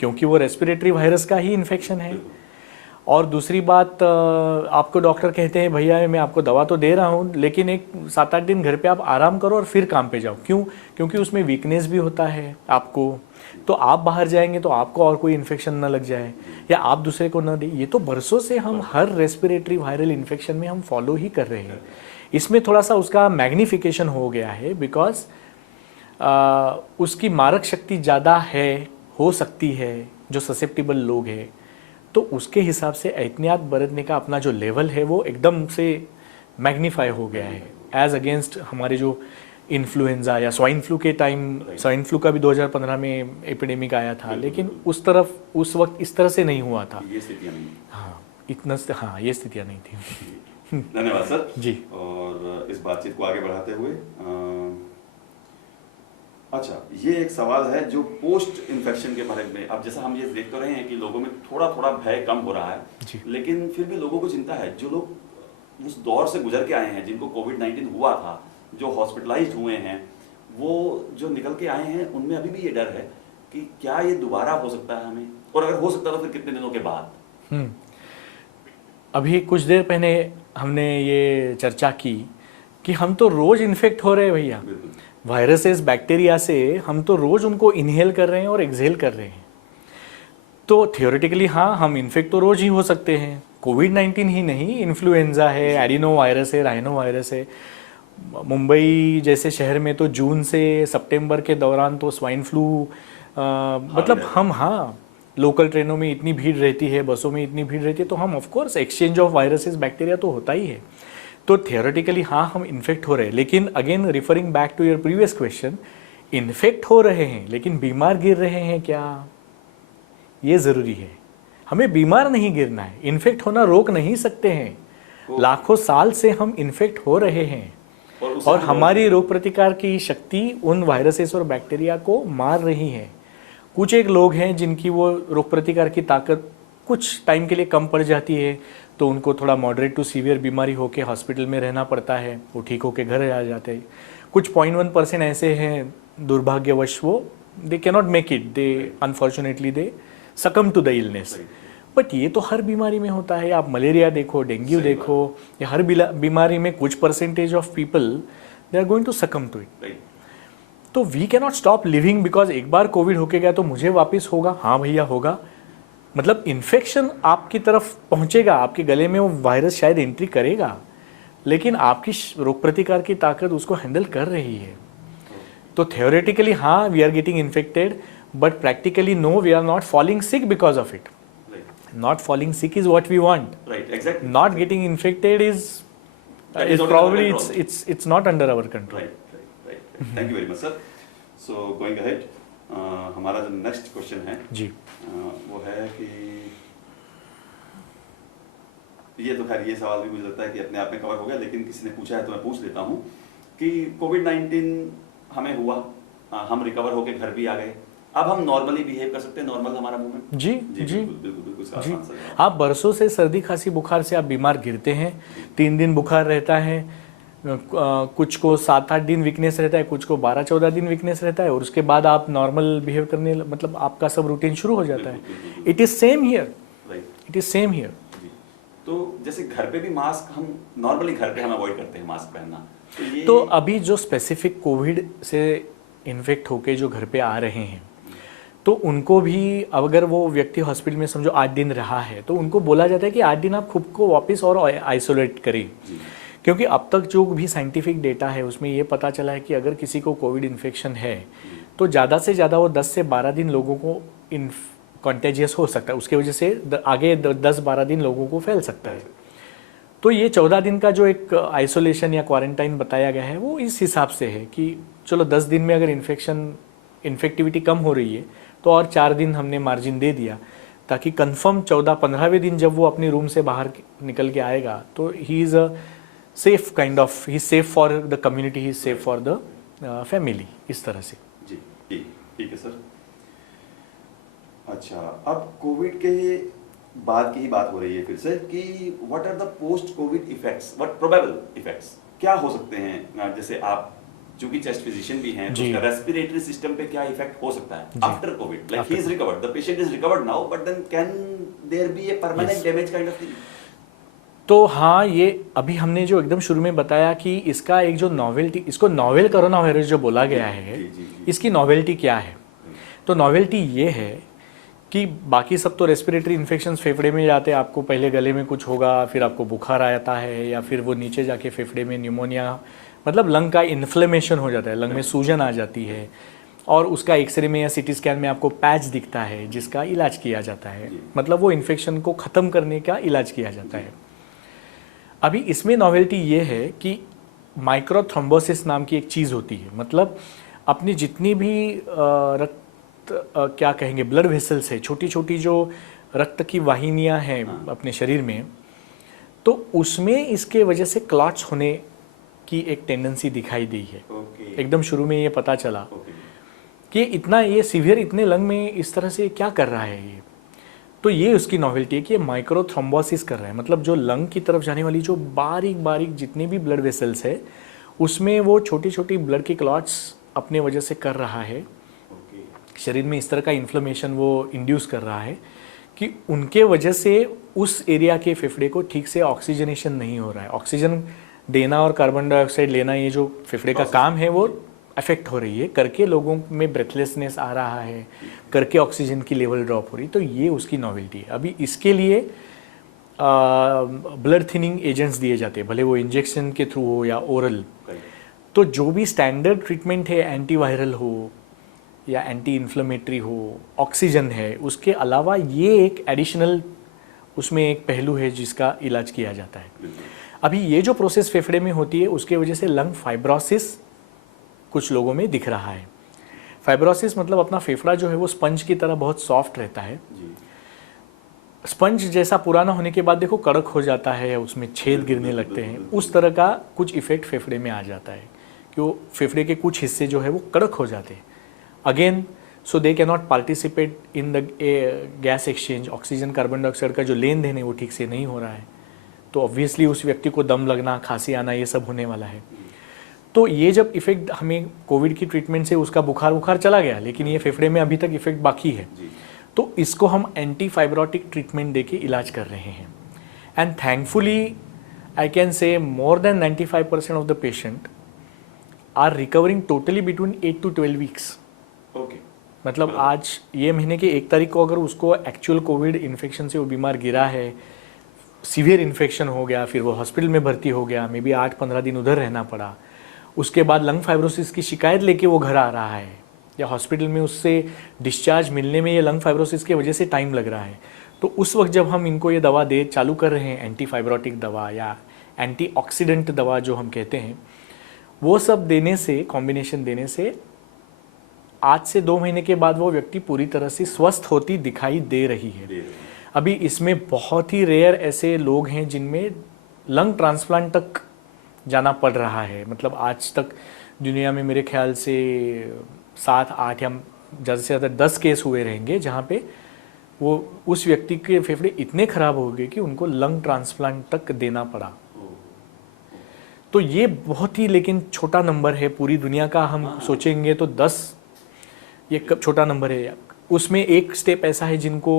क्योंकि वो रेस्पिरेटरी वायरस का ही इन्फेक्शन है। और दूसरी बात, आपको डॉक्टर कहते हैं भैया मैं आपको दवा तो दे रहा हूँ, लेकिन एक 7-8 दिन घर पे आप आराम करो और फिर काम पे जाओ। क्यों? क्योंकि उसमें वीकनेस भी होता है आपको, तो आप बाहर जाएंगे तो आपको और कोई इन्फेक्शन ना लग जाए या आप दूसरे को ना दे। ये तो बरसों से हम हर रेस्पिरेटरी वायरल इन्फेक्शन में हम फॉलो ही कर रहे हैं। इसमें थोड़ा सा उसका मैग्निफिकेशन हो गया है, बिकॉज उसकी मारक शक्ति ज़्यादा है, हो सकती है, जो ससेप्टिबल लोग हैं, तो उसके हिसाब से एहतियात बरतने का अपना जो लेवल है वो एकदम से मैग्नीफाई हो गया है, एज अगेंस्ट हमारे जो इन्फ्लुएंजा या स्वाइन फ्लू के टाइम। स्वाइन फ्लू का भी 2015 में एपिडेमिक आया था, लेकिन उस तरफ उस वक्त इस तरह से नहीं हुआ था। ये स्थितियां नहीं, हाँ, ये स्थितियां नहीं थी। धन्यवाद सर जी। और इस बातचीत को आगे बढ़ाते हुए अच्छा, ये एक सवाल है जो पोस्ट इन्फेक्शन के बारे में। अब जैसा हम ये देख तो रहे हैं कि लोगों में थोड़ा थोड़ा भय कम हो रहा है, लेकिन फिर भी लोगों को चिंता है। जो लोग उस दौर से गुजर के आए हैं, जिनको कोविड-19 हुआ था, जो हॉस्पिटलाइज्ड हुए हैं, वो जो निकल के आए हैं, उनमें अभी भी ये डर है कि क्या ये दोबारा हो सकता है हमें, और अगर हो सकता है तो फिर कितने दिनों के बाद। अभी कुछ देर पहले हमने ये चर्चा की कि हम तो रोज इन्फेक्ट हो रहे हैं भैया, वायरसेस, बैक्टीरिया से हम तो रोज उनको इनहेल कर रहे हैं और एक्सहेल कर रहे हैं। तो थियोरेटिकली हाँ, हम इन्फेक्ट तो रोज ही हो सकते हैं। कोविड-19 ही नहीं, इन्फ्लुएंजा है, एडिनो वायरस है, राइनो वायरस है। मुंबई जैसे शहर में तो जून से सितंबर के दौरान तो स्वाइन फ्लू, मतलब हम, हाँ, लोकल ट्रेनों में इतनी भीड़ रहती है, बसों में इतनी भीड़ रहती है, तो हम of course exchange of viruses, bacteria तो होता ही है। तो थियोरेटिकली हाँ, हम इन्फेक्ट हो रहे हैं, लेकिन again referring back to your previous question, infect हो रहे हैं लेकिन बीमार गिर रहे हैं क्या, ये ज़रूरी है। हमें बीमार नहीं गिरना है, इन्फेक्ट होना रोक नहीं सकते हैं। लाखों साल से हम इन्फेक्ट हो रहे हैं और हमारी रोग प्रतिकार की शक्ति उन वायरसेस और बैक्टीरिया को मार रही है। कुछ एक लोग हैं जिनकी वो रोग प्रतिकार की ताकत कुछ टाइम के लिए कम पड़ जाती है तो उनको थोड़ा मॉडरेट टू सीवियर बीमारी होके हॉस्पिटल में रहना पड़ता है, वो ठीक होके घर आ जाते हैं। कुछ 0.1% ऐसे हैं दुर्भाग्यवश वो they cannot make it, they unfortunately they succumb to the illness. But ये तो हर बीमारी में होता है, आप मलेरिया देखो, डेंगू देखो, या हर बीमारी में कुछ percentage of people they are going to succumb to it. तो we cannot stop living because एक बार कोविड होके गया तो मुझे वापस होगा। हाँ भैया होगा, मतलब इन्फेक्शन आपकी तरफ पहुंचेगा, आपके गले में वो वायरस शायद एंट्री करेगा, लेकिन आपकी रोग प्रतिकार की ताकत उसको हैंडल कर रही है। तो थ्योरेटिकली हाँ we are getting infected, but practically no, we are not falling sick because of it. Not falling sick is what we want. Right, exactly. Not getting infected is probably it's not under our control. Right. Thank you very much, sir. So going ahead, हमारा जो next question है जी, वो है कि ये तो खैर ये सवाल भी मुझे लगता है कि अपने आप में कवर हो गया, लेकिन किसी ने पूछा है तो मैं पूछ लेता हूँ कि कोविड-19 हमें हुआ, हम रिकवर होके घर भी आ गए, अब हम नॉर्मली बिहेव कर सकते हैं, नॉर्मल हमारा मूवमेंट? जी जी। आप बरसों से सर्दी खांसी बुखार से आप बीमार गिरते हैं, 3 दिन बुखार रहता है, कुछ को 7-8 दिन वीकनेस रहता है, कुछ को 12-14 दिन वीकनेस रहता है, और उसके बाद आप नॉर्मल बिहेव करने, मतलब आपका सब रूटीन शुरू हो जाता है। It is same here, it is same here. तो जैसे घर पे भी मास्क हम नॉर्मली घर पे हम अवॉइड करते हैं मास्क पहनना, तो अभी जो स्पेसिफिक कोविड से इन्फेक्ट होके जो घर पे आ रहे हैं, तो उनको भी अगर वो व्यक्ति हॉस्पिटल में समझो 8 दिन रहा है तो उनको बोला जाता है कि 8 दिन आप खुद को वापस और आइसोलेट करें, क्योंकि अब तक जो भी साइंटिफिक डेटा है उसमें ये पता चला है कि अगर किसी को कोविड इन्फेक्शन है तो ज़्यादा से ज़्यादा वो 10 से 12 दिन लोगों को कॉन्टेजियस हो सकता है, उसके वजह से आगे 10-12 दिन लोगों को फैल सकता है। तो ये 14 दिन का जो एक आइसोलेशन या क्वारंटाइन बताया गया है वो इस हिसाब से है कि चलो 10 दिन में अगर इन्फेक्टिविटी कम हो रही है तो और 4 दिन हमने मार्जिन दे दिया, ताकि कंफर्म 14-15वें दिन जब वो अपने रूम से बाहर निकल के आएगा तो he is a safe kind of, he safe for the community, he safe for the family, इस तरह से। जी ठीक है सर। अच्छा, अब कोविड के बाद की ही बात हो रही है फिर से कि what are the post COVID effects, what probable effects क्या हो सकते हैं? जैसे आप चूंकि चेस्ट फिजिशियन भी हैं, तो उसका रेस्पिरेटरी सिस्टम पे क्या इफेक्ट हो सकता है after COVID? Like he is recovered, the patient is recovered now, but then can there be a permanent damage kind of thing? तो हाँ, ये अभी हमने जो एकदम शुरू में बताया कि इसका एक जो नॉवेल्टी, इसको नॉवेल कोरोना वायरस जो बोला गया है, इसकी नॉवेल्टी क्या है? तो नॉवेल्टी ये है कि बाकी सब तो रेस्पिरेटरी इन्फेक्शंस फेफड़े में जाते हैं, आपको पहले गले में कुछ होगा, फिर आपको बुखार आता है, या फिर वो नीचे जाके फेफड़े में न्यूमोनिया, मतलब लंग का इन्फ्लेमेशन हो जाता है, लंग में सूजन आ जाती है, और उसका एक्सरे में या सीटी स्कैन में आपको पैच दिखता है जिसका इलाज किया जाता है, मतलब वो इन्फेक्शन को ख़त्म करने का इलाज किया जाता है। अभी इसमें नॉवेल्टी ये है कि माइक्रोथ्रोम्बोसिस नाम की एक चीज़ होती है, मतलब अपनी जितनी भी रक्त क्या कहेंगे ब्लड वेसल्स है, छोटी छोटी जो रक्त की वाहिनियाँ हैं अपने शरीर में, तो उसमें इसके वजह से क्लॉट्स होने की एक टेंडेंसी दिखाई दी है। एकदम शुरू में ये पता चला कि इतना ये सीवियर, इतने लंग में इस तरह से क्या कर रहा है ये, तो ये उसकी नॉवेल्टी है कि ये माइक्रोथ्रोम्बोसिस कर रहा है, मतलब जो लंग की तरफ जाने वाली जो बारीक बारीक जितने भी ब्लड वेसल्स है उसमें वो छोटी छोटी ब्लड की क्लॉट्स अपने वजह से कर रहा है, शरीर में इस तरह का इन्फ्लेमेशन वो इंड्यूस कर रहा है कि उनके वजह से उस एरिया के फेफड़े को ठीक से ऑक्सीजनेशन नहीं हो रहा है। ऑक्सीजन देना और कार्बन डाइऑक्साइड लेना, ये जो फेफड़े का काम है वो अफेक्ट हो रही है, करके लोगों में ब्रेथलेसनेस आ रहा है, करके ऑक्सीजन की लेवल ड्रॉप हो रही है। तो ये उसकी नॉवेल्टी है। अभी इसके लिए ब्लड थिनिंग एजेंट्स दिए जाते हैं, भले वो इंजेक्शन के थ्रू हो या ओरल। तो जो भी स्टैंडर्ड ट्रीटमेंट है, एंटीवायरल हो या एंटी इन्फ्लेमेटरी हो, ऑक्सीजन है, उसके अलावा ये एक एडिशनल उसमें एक पहलू है जिसका इलाज किया जाता है। अभी ये जो प्रोसेस फेफड़े में होती है उसके वजह से लंग फाइब्रोसिस कुछ लोगों में दिख रहा है। फाइब्रोसिस मतलब अपना फेफड़ा जो है वो स्पंज की तरह बहुत सॉफ्ट रहता है, स्पंज जैसा पुराना होने के बाद देखो कड़क हो जाता है या उसमें छेद गिरने लगते हैं, उस तरह का कुछ इफेक्ट फेफड़े में आ जाता है कि वो फेफड़े के कुछ हिस्से जो है वो कड़क हो जाते हैं। Again so they can not participate in the gas exchange. Oxygen carbon dioxide का जो लेन देन है वो ठीक से नहीं हो रहा है, तो ऑब्वियसली उस व्यक्ति को दम लगना, खांसी आना, ये सब होने वाला है। तो ये जब इफेक्ट हमें कोविड की ट्रीटमेंट से उसका बुखार चला गया, लेकिन ये फेफड़े में अभी तक इफेक्ट बाकी है, तो इसको हम एंटी फाइब्रोटिक ट्रीटमेंट देके इलाज कर रहे हैं। And thankfully I can say more than 95% of the patient are recovering totally between 8 to 12 weeks. Okay, मतलब आज ये महीने के 1 तारीख को अगर उसको एक्चुअल कोविड इन्फेक्शन से वो बीमार गिरा है, सीवियर इन्फेक्शन हो गया, फिर वो हॉस्पिटल में भर्ती हो गया, मे बी 8-15 दिन उधर रहना पड़ा, उसके बाद लंग फाइब्रोसिस की शिकायत लेके वो घर आ रहा है, या हॉस्पिटल में उससे डिस्चार्ज मिलने में ये लंग फाइब्रोसिस की वजह से टाइम लग रहा है, तो उस वक्त जब हम इनको ये दवा दे चालू कर रहे हैं, एंटी फाइब्रोटिक दवा या एंटीऑक्सीडेंट दवा जो हम कहते हैं, वो सब देने से, कॉम्बिनेशन देने से आज से 2 महीने के बाद वो व्यक्ति पूरी तरह से स्वस्थ होती दिखाई दे रही है। अभी इसमें बहुत ही रेयर ऐसे लोग हैं जिनमें लंग ट्रांसप्लांट तक जाना पड़ रहा है। मतलब आज तक दुनिया में मेरे ख्याल से 7-8 या ज़्यादा से ज़्यादा 10 केस हुए रहेंगे जहाँ पे वो उस व्यक्ति के फेफड़े इतने खराब हो गए कि उनको लंग ट्रांसप्लांट तक देना पड़ा। तो ये बहुत ही लेकिन छोटा नंबर है, पूरी दुनिया का हम सोचेंगे तो 10 ये छोटा नंबर है। उसमें एक स्टेप ऐसा है जिनको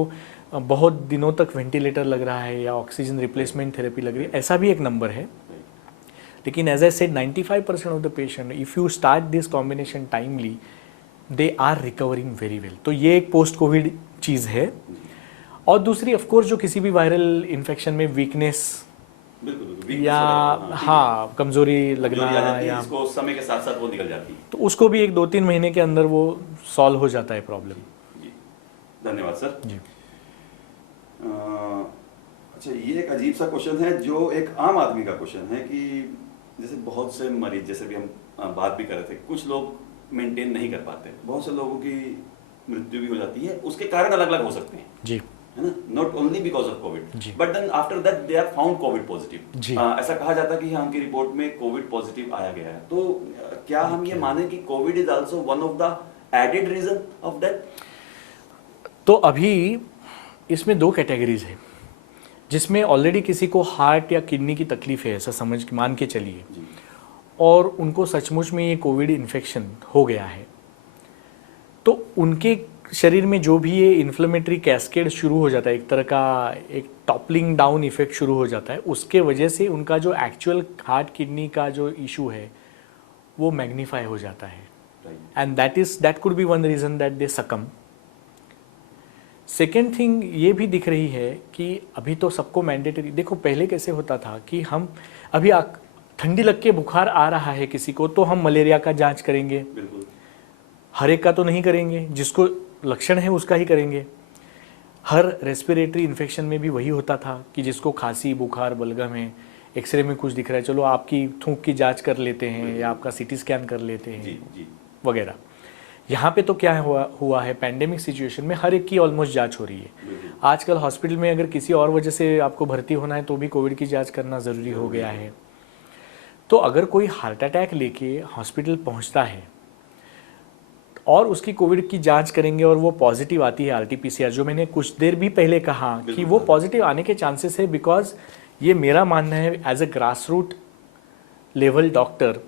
बहुत दिनों तक वेंटिलेटर लग रहा है या ऑक्सीजन रिप्लेसमेंट थेरेपी लग रही है, ऐसा भी एक नंबर है। लेकिन as I said 95% of the patient if you start this combination timely they are recovering very well. तो ये एक पोस्ट कोविड चीज़ है। और दूसरी ऑफकोर्स जो किसी भी वायरल इन्फेक्शन में वीकनेस या हाँ कमजोरी लगना या इसको समय के साथ साथ वो निकल जाती है, तो उसको भी 1-2-3 महीने के अंदर वो सॉल्व हो जाता है प्रॉब्लम। जी, धन्यवाद सर जी। अच्छा, ये एक अजीब सा क्वेश्चन है जो एक आम आदमी का क्वेश्चन है कि जैसे बहुत से मरीज, जैसे भी हम बात भी कर रहे थे, कुछ लोग मेंटेन नहीं कर पाते, बहुत से लोगों की मृत्यु भी हो जाती है, उसके कारण अलग अलग हो सकते हैं जी, है ना, not only because of COVID, जी। But then after that they are found COVID जी। पॉजिटिव। ऐसा कहा जाता है कि हाँ, उनकी रिपोर्ट में कोविड पॉजिटिव आया गया है, तो क्या हम ये माने कि COVID is also one of the added reason of that? तो अभी इसमें 2 कैटेगरीज है, जिसमें ऑलरेडी किसी को हार्ट या किडनी की तकलीफ है, ऐसा समझ के मान के चलिए, और उनको सचमुच में ये कोविड इन्फेक्शन हो गया है, तो उनके शरीर में जो भी ये इन्फ्लेमेटरी कैस्केड शुरू हो जाता है, एक तरह का एक टॉपलिंग डाउन इफेक्ट शुरू हो जाता है, उसके वजह से उनका जो एक्चुअल हार्ट किडनी का जो इशू है वो मैग्नीफाई हो जाता है, and that could be one reason that they succumb. Second thing ये भी दिख रही है कि अभी तो सबको मैंडेटरी, देखो पहले कैसे होता था कि हम अभी ठंडी लग के बुखार आ रहा है किसी को तो हम मलेरिया का जांच करेंगे, हर एक का तो नहीं करेंगे, जिसको लक्षण है उसका ही करेंगे। हर रेस्पिरेटरी इन्फेक्शन में भी वही होता था कि जिसको खांसी बुखार बलगम है, एक्सरे में कुछ दिख रहा है, चलो आपकी थूक की जांच कर लेते हैं या आपका सीटी स्कैन कर लेते हैं वगैरह। यहाँ पे तो क्या हुआ है, पैंडेमिक सिचुएशन में हर एक की ऑलमोस्ट जांच हो रही है। आजकल हॉस्पिटल में अगर किसी और वजह से आपको भर्ती होना है तो भी कोविड की जांच करना ज़रूरी हो गया है। तो अगर कोई हार्ट अटैक लेके हॉस्पिटल पहुँचता है और उसकी कोविड की जांच करेंगे और वो पॉजिटिव आती है RT-PCR, जो मैंने कुछ देर भी पहले कहा कि वो पॉजिटिव आने के चांसेस है, बिकॉज ये मेरा मानना है as a grass root level doctor,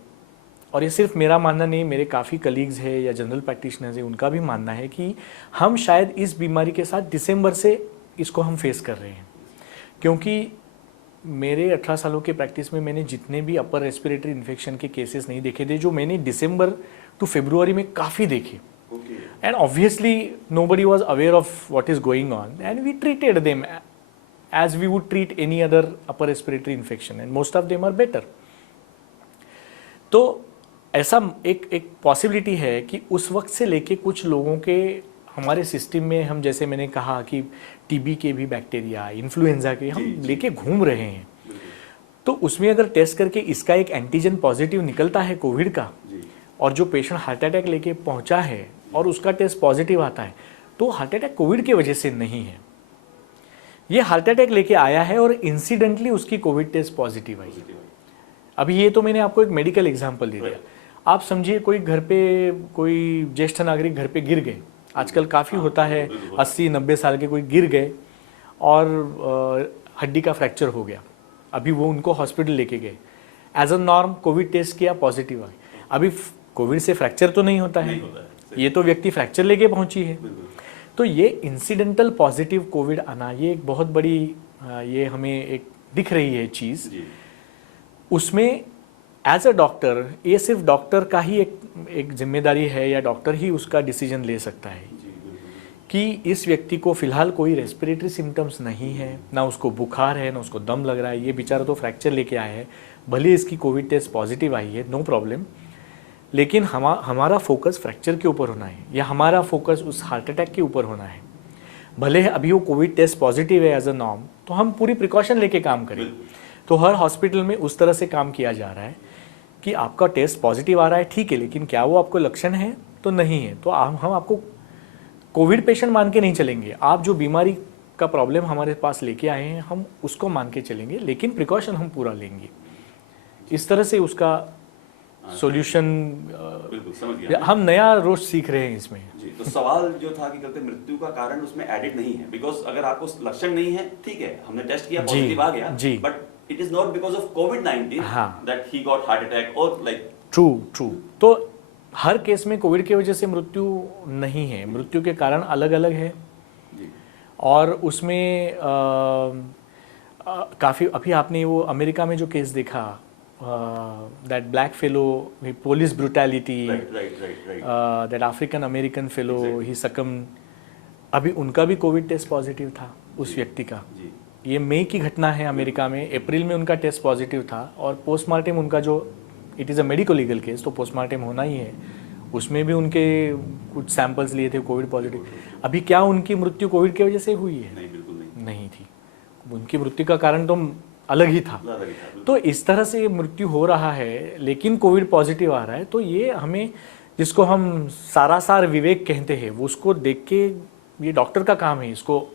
और ये सिर्फ मेरा मानना नहीं, मेरे काफ़ी कलीग्स है या जनरल प्रैक्टिशनर्स है उनका भी मानना है कि हम शायद इस बीमारी के साथ दिसंबर से इसको हम फेस कर रहे हैं। क्योंकि मेरे 18 सालों के प्रैक्टिस में मैंने जितने भी अपर रेस्पिरेटरी इन्फेक्शन के केसेस नहीं देखे थे, जो मैंने दिसंबर टू फरवरी में काफ़ी देखे, and obviously nobody was aware of what is going on and we treated them as we would treat any other upper respiratory infection and most of them are better. तो ऐसा एक possibility है कि उस वक्त से लेके कुछ लोगों के हमारे सिस्टम में, हम जैसे मैंने कहा कि टीबी के भी बैक्टीरिया, इन्फ्लुएंजा के हम लेके घूम रहे हैं, तो उसमें अगर टेस्ट करके इसका एक एंटीजन पॉजिटिव निकलता है कोविड का, और जो पेशेंट हार्ट अटैक लेके पहुंचा है और उसका टेस्ट पॉजिटिव आता है, तो हार्ट अटैक कोविड की वजह से नहीं है, ये हार्ट अटैक लेके आया है और इंसिडेंटली उसकी कोविड टेस्ट पॉजिटिव आई। अभी ये तो मैंने आपको एक मेडिकल एग्जांपल दे दिया। आप समझिए कोई घर पे, कोई ज्येष्ठ नागरिक घर पे गिर गए आजकल काफ़ी होता है, बिल्कुल। 80-90 साल के कोई गिर गए और हड्डी का फ्रैक्चर हो गया, अभी वो उनको हॉस्पिटल लेके गए, as a norm COVID test किया, पॉजिटिव आ गया। अभी कोविड से फ्रैक्चर तो नहीं होता है, नहीं होता है, सही। ये तो व्यक्ति फ्रैक्चर लेके पहुंची है। बिल्कुल। तो ये इंसिडेंटल पॉजिटिव कोविड आना, ये एक बहुत बड़ी ये हमें एक दिख रही है चीज़। जी उसमें एज अ डॉक्टर, ये सिर्फ डॉक्टर का ही एक जिम्मेदारी है, या डॉक्टर ही उसका डिसीजन ले सकता है जी बिल्कुल। कि इस व्यक्ति को फिलहाल कोई रेस्पिरेटरी सिम्टम्स नहीं है, ना उसको बुखार है, ना उसको दम लग रहा है, ये बेचारा तो फ्रैक्चर लेके आया है, भले इसकी कोविड टेस्ट पॉजिटिव आई है, नो प्रॉब्लम, लेकिन हमारा फोकस फ्रैक्चर के ऊपर होना है, या हमारा फोकस उस हार्ट अटैक के ऊपर होना है। भले अभी वो कोविड टेस्ट पॉजिटिव है एज अ नॉर्म, तो हम पूरी प्रिकॉशन लेके काम करें। तो हर हॉस्पिटल में उस तरह से काम किया जा रहा है कि आपका टेस्ट पॉजिटिव आ रहा है, ठीक है, लेकिन क्या वो आपको लक्षण है तो नहीं है, तो हम आपको कोविड पेशेंट मान के नहीं चलेंगे, आप जो बीमारी का प्रॉब्लम हमारे पास लेके आए हैं हम उसको मान के चलेंगे, लेकिन प्रिकॉशन हम पूरा लेंगे। इस तरह से उसका सॉल्यूशन बिल्कुल समझ गया। हम नया रोज सीख रहे हैं इसमें। जी, तो सवाल जो था कि कहते मृत्यु का कारण उसमें एडिड नहीं है, बिकॉज अगर आपको लक्षण नहीं है, ठीक है, हमने टेस्ट किया, जी, पॉजिटिव आ गया, जी। But it is not because of कोविड-19 हाँ। That he got heart attack और लाइक। ट्रू। तो हर केस में कोविड की वजह से मृत्यु नहीं है, मृत्यु के कारण अलग अलग है। जी और उसमें काफ़ी, अभी आपने वो अमेरिका में जो केस देखा, that black fellow, police brutality, right that African American fellow Exactly. ही सकम, अभी उनका भी कोविड टेस्ट पॉजिटिव था उस व्यक्ति का। जी ये मई की घटना है अमेरिका में, अप्रैल में उनका टेस्ट पॉजिटिव था, और पोस्टमार्टम उनका जो, it is a medico legal case, तो पोस्टमार्टम होना ही है, उसमें भी उनके कुछ सैंपल्स लिए थे कोविड पॉजिटिव। अभी क्या उनकी मृत्यु कोविड की वजह से हुई है? नहीं, बिल्कुल नहीं। नहीं थी, उनकी मृत्यु का कारण तो अलग ही था। अलग ही था, बिल्कुल। तो इस तरह से मृत्यु हो रहा है, लेकिन कोविड पॉजिटिव आ रहा है, तो ये हमें, जिसको हम सारासार विवेक कहते हैं, वो उसको देख के, ये डॉक्टर का काम है, इसको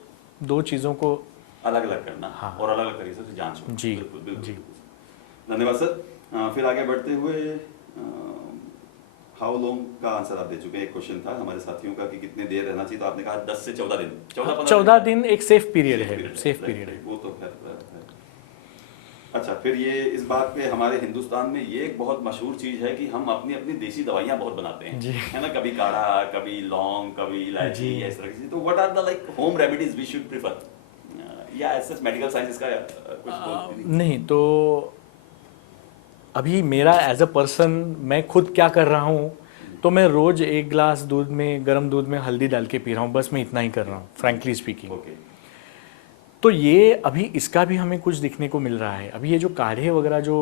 दो चीज़ों को अलग अलग करना, हाँ। और अलग अलग तरीके से जांच हो। जी, बिल्कुल, बिल्कुल, जी। बिल्कुल। धन्यवाद सर। फिर आगे बढ़ते हुए, हाउ लॉन्ग का आंसर आप दे चुके हैं। एक क्वेश्चन था हमारे साथियों का कि कितने देर रहना चाहिए, तो आपने कहा 10 से 14 दिन, 14 दिन एक सेफ पीरियड है, सेफ right, पीरियड है। वो तो खैर है। अच्छा, फिर ये इस बात पे हमारे हिंदुस्तान में ये एक बहुत मशहूर चीज है कि हम अपनी अपनी देसी दवाइयाँ बहुत बनाते हैं, जी। है ना, कभी काढ़ा, कभी लौंग, कभी इलायची, जी। इस तरह की चीज़। तो what are the like home remedies we should prefer, या ऐसा मेडिकल साइंस का कुछ नहीं, तो अभी मेरा एज अ पर्सन, मैं खुद क्या कर रहा हूँ, तो मैं रोज एक गिलास दूध में, गर्म दूध में हल्दी डाल के पी रहा हूँ, बस मैं इतना ही कर रहा हूँ, फ्रैंकली स्पीकिंग। ओके। तो ये अभी इसका भी हमें कुछ दिखने को मिल रहा है। अभी ये जो काढ़े वगैरह जो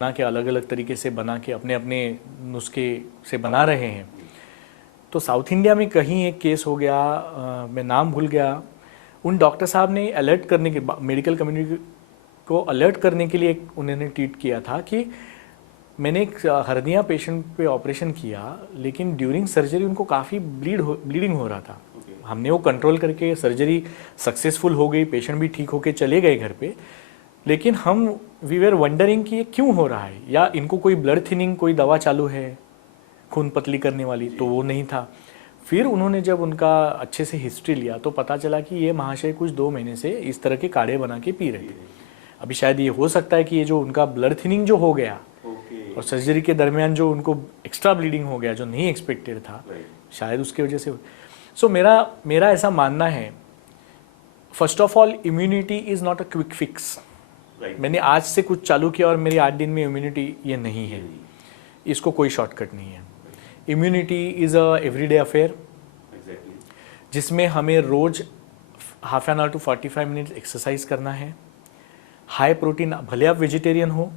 बना के अलग अलग तरीके से बना के अपने अपने नुस्खे से बना रहे हैं, तो साउथ इंडिया में कहीं एक केस हो गया, मैं नाम भूल गया, उन डॉक्टर साहब ने अलर्ट करने के, मेडिकल कम्युनिटी को अलर्ट करने के लिए एक उन्होंने ट्वीट किया था कि मैंने एक हर्निया पेशेंट पे ऑपरेशन किया, लेकिन ड्यूरिंग सर्जरी उनको काफ़ी ब्लीडिंग हो रहा था। हमने वो कंट्रोल करके सर्जरी सक्सेसफुल हो गई, पेशेंट भी ठीक होके चले गए घर पे, लेकिन हम वी वर वंडरिंग कि ये क्यों हो रहा है, या इनको कोई ब्लड थिनिंग कोई दवा चालू है खून पतली करने वाली, तो वो नहीं था। फिर उन्होंने जब उनका अच्छे से हिस्ट्री लिया तो पता चला कि ये महाशय कुछ 2 महीने से इस तरह के काढ़े बना के पी रहे थे। अभी शायद ये हो सकता है कि ये जो उनका ब्लड थिनिंग जो हो गया और सर्जरी के दरमियान जो उनको एक्स्ट्रा ब्लीडिंग हो गया जो नहीं एक्सपेक्टेड था, शायद उसके वजह से। सो मेरा ऐसा मानना है, first of all immunity is not a quick fix. मैंने आज से कुछ चालू किया और मेरी 8 दिन में इम्यूनिटी, ये नहीं है, इसको कोई शॉर्टकट नहीं है। Immunity is a everyday affair, जिसमें हमें रोज half an hour to 45 minutes exercise करना है। हाई प्रोटीन, भले आप वेजिटेरियन हो,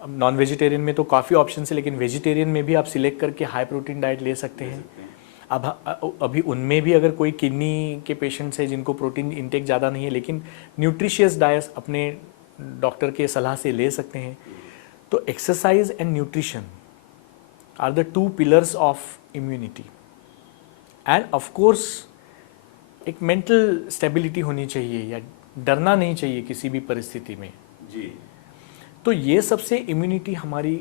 अब नॉन वेजिटेरियन में तो काफ़ी ऑप्शन है, लेकिन वेजिटेरियन में भी आप सिलेक्ट करके हाई प्रोटीन डाइट ले सकते हैं। अब अभी उनमें भी अगर कोई किडनी के पेशेंट्स हैं जिनको प्रोटीन इंटेक ज़्यादा नहीं है, लेकिन न्यूट्रिशियस डाइट अपने डॉक्टर के सलाह से ले सकते हैं। तो exercise and nutrition are the 2 pillars of immunity. And of course एक मेंटल स्टेबिलिटी होनी चाहिए, या डरना नहीं चाहिए किसी भी परिस्थिति में जी। तो ये सबसे इम्यूनिटी हमारी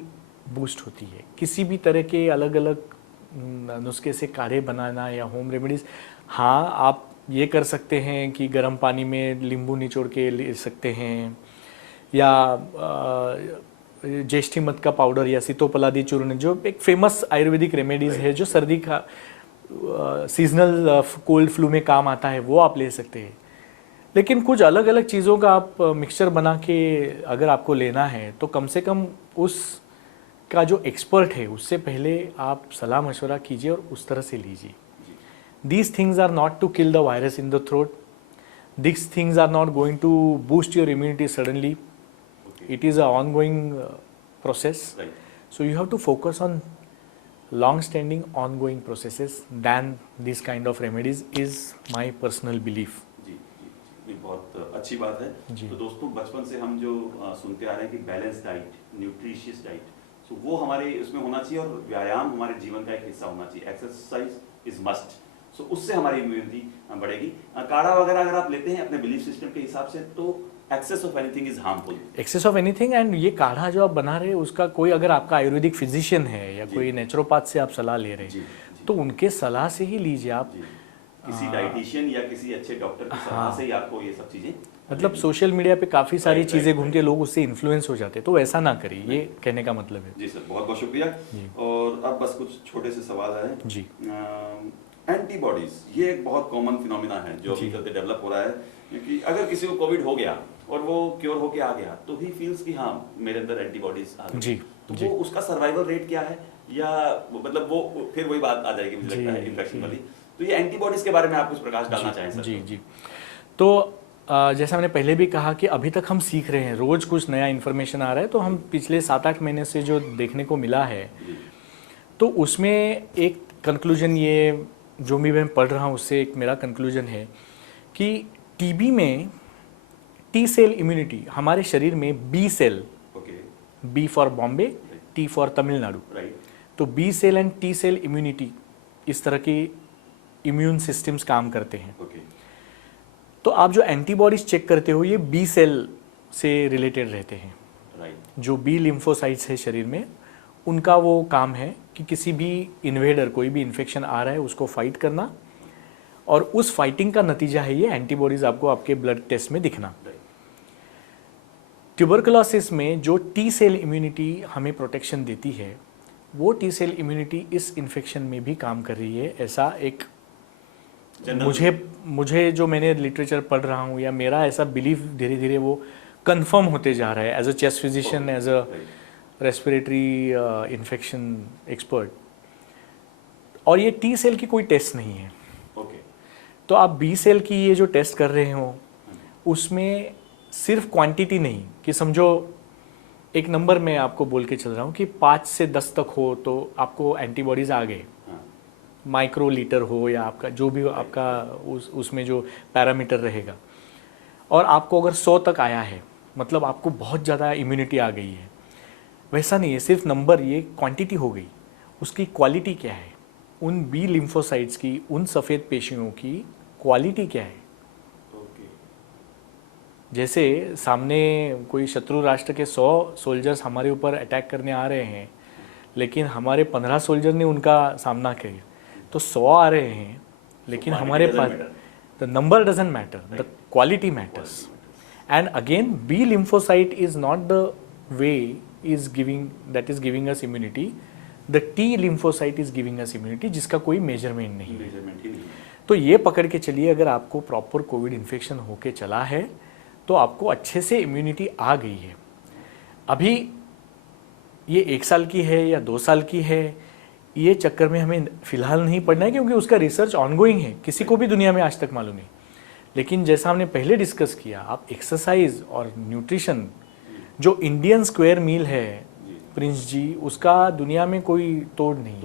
बूस्ट होती है। किसी भी तरह के अलग अलग नुस्खे से काढ़े बनाना या होम रेमेडीज़, हाँ आप ये कर सकते हैं कि गर्म पानी में नींबू निचोड़ के ले सकते हैं, या ज्येष्ठीमध का पाउडर या सीतोपलादी चूर्ण जो एक फेमस आयुर्वेदिक रेमेडीज़ है जो सर्दी का सीजनल कोल्ड फ्लू में काम आता है, वो आप ले सकते हैं। लेकिन कुछ अलग अलग चीज़ों का आप मिक्सचर बना के अगर आपको लेना है तो कम से कम उस का जो एक्सपर्ट है उससे पहले आप सलाह मशवरा कीजिए और उस तरह से लीजिए। These things are not to kill the virus in the throat. These things are not going to boost your immunity suddenly. Okay. It is an ongoing process. Right. So you have to focus on long-standing ongoing processes than this kind of remedies is my personal belief. जी जी जी, बहुत अच्छी बात है। जी। तो दोस्तों बचपन से हम जो सुनते आ रहे हैं कि बैलेंस डाइट, न्यूट्रिशियस डाइट, तो वो हमारे उसमें होना चाहिए और व्यायाम हमारे जीवन का एक हिस्सा होना चाहिए। Exercise is must. सो उससे हमारी इम्यूनिटी बढ़ेगी। काढ़ा वगैरह अगर आप लेते हैं अपने बिलीफ सिस्टम के हिसाब से तो excess of anything is harmful. Excess of anything, and ये काढ़ा जो आप बना रहे हैं उसका कोई अगर आपका आयुर्वेदिक फिजिशियन है या कोई नेचुरोपैथ से आप सलाह ले रहे हैं तो उनके सलाह से ही लीजिए आप। किसी डाइटिशियन या किसी अच्छे डॉक्टर की सलाह से ही आपको ये सब चीजें, मतलब सोशल मीडिया पे काफ़ी सारी Right, चीज़ें right, घूमती है, लोग उससे इन्फ्लुएंस हो जाते हैं, तो ऐसा ना करिए, ये कहने का मतलब है। जी सर, बहुत बहुत शुक्रिया। जी। और अब बस कुछ छोटे से सवाल है जी। एंटीबॉडीज, ये एक बहुत कॉमन फिनोमिना है जो अभी चलते डेवलप हो रहा है, क्योंकि अगर किसी को कोविड हो गया और वो क्योर होके आ गया तो ही फील्स कि हाँ मेरे अंदर एंटीबॉडीज आ गई। जी, तो जी। वो उसका सर्वाइवल रेट क्या है, या मतलब वो फिर वही बात आ जाएगी मुझे जी, लगता है इन्फेक्शन जी। वाली। तो ये एंटीबॉडीज के बारे में आप कुछ प्रकाश डालना चाहें सर? जी जी। तो जैसा मैंने पहले भी कहा कि अभी तक हम सीख रहे हैं, रोज़ कुछ नया इन्फॉर्मेशन आ रहा है, तो हम पिछले 7-8 महीने से जो देखने को मिला है जी। तो उसमें एक कंक्लूजन, ये जो भी मैं पढ़ रहा हूँ उससे एक मेरा कंक्लूजन है कि टीबी में टी सेल इम्यूनिटी, हमारे शरीर में B cell, okay, B for Bombay, T for Tamil Nadu, right, तो B cell and T cell immunity, इस तरह की इम्यून सिस्टम्स काम करते हैं। ओके, तो आप जो एंटीबॉडीज चेक करते हो ये बी सेल से रिलेटेड रहते हैं। राइट, जो बी लिम्फोसाइट्स है शरीर में, उनका वो काम है कि किसी भी इन्वेडर, कोई भी इन्फेक्शन आ रहा है उसको फाइट करना, और उस फाइटिंग का नतीजा है ये एंटीबॉडीज आपको आपके ब्लड टेस्ट में दिखना। ट्यूबरकुलोसिस में जो टी सेल इम्यूनिटी हमें प्रोटेक्शन देती है, वो टी सेल इम्यूनिटी इस इन्फेक्शन में भी काम कर रही है, ऐसा एक मुझे जो मैंने लिटरेचर पढ़ रहा हूँ या मेरा ऐसा बिलीफ धीरे धीरे वो कंफर्म होते जा रहा है as a chest physician, as a respiratory infection expert. और ये टी सेल की कोई टेस्ट नहीं है। ओके, तो आप बी सेल की ये जो टेस्ट कर रहे हो उसमें सिर्फ क्वांटिटी नहीं कि समझो एक नंबर में आपको बोल के चल रहा हूँ कि 5 से 10 तक हो तो आपको एंटीबॉडीज आ गए, माइक्रो लीटर हो या आपका जो भी आपका उसमें जो पैरामीटर रहेगा, और आपको अगर 100 तक आया है मतलब आपको बहुत ज़्यादा इम्यूनिटी आ गई है। वैसा नहीं है, सिर्फ नंबर, ये क्वांटिटी हो गई। उसकी क्वालिटी क्या है, उन बी लिम्फोसाइट्स की, उन सफ़ेद पेशियों की क्वालिटी क्या है। जैसे सामने कोई शत्रु राष्ट्र के 100 सोल्जर्स हमारे ऊपर अटैक करने आ रहे हैं, लेकिन हमारे 15 सोल्जर ने उनका सामना किया, तो 100 आ रहे हैं लेकिन हमारे पास the number doesn't matter, the quality matters. And again B lymphocyte is not the way is giving us immunity, the T lymphocyte is giving us immunity, जिसका कोई मेजरमेंट नहीं है। तो ये पकड़ के चलिए, अगर आपको प्रॉपर कोविड इन्फेक्शन होके चला है तो आपको अच्छे से इम्यूनिटी आ गई है। अभी ये 1 साल की है या 2 साल की है, ये चक्कर में हमें फिलहाल नहीं पड़ना है, क्योंकि उसका रिसर्च ऑनगोइंग है, किसी को भी दुनिया में आज तक मालूम नहीं। लेकिन जैसा हमने पहले डिस्कस किया, आप एक्सरसाइज और न्यूट्रिशन, जो इंडियन स्क्वायर मील है प्रिंस जी, उसका दुनिया में कोई तोड़ नहीं।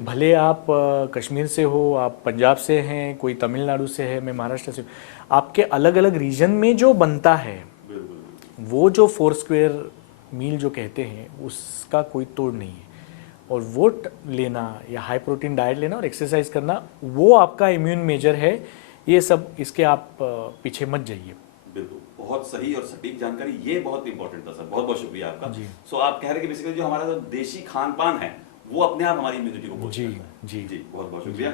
भले आप कश्मीर से हो, आप पंजाब से हैं, कोई तमिलनाडु से है, मैं महाराष्ट्र से, आपके अलग अलग रीजन में जो बनता है वो जो 4 स्क्वायर मील जो कहते हैं उसका कोई तोड़ नहीं है। और वो लेना या हाई प्रोटीन डाइट लेना और एक्सरसाइज करना, वो आपका इम्यून मेजर है। ये सब, इसके आप पीछे मत जाइए। बिल्कुल, बहुत सही और सटीक जानकारी, ये बहुत इंपॉर्टेंट था सर, बहुत बहुत शुक्रिया आपका। सो आप कह रहे हैं कि बेसिकली जो हमारा जो देशी खान पान है वो अपने आप हमारी इम्यूनिटी को बूस्ट जी करता है। जी जी, बहुत बहुत शुक्रिया।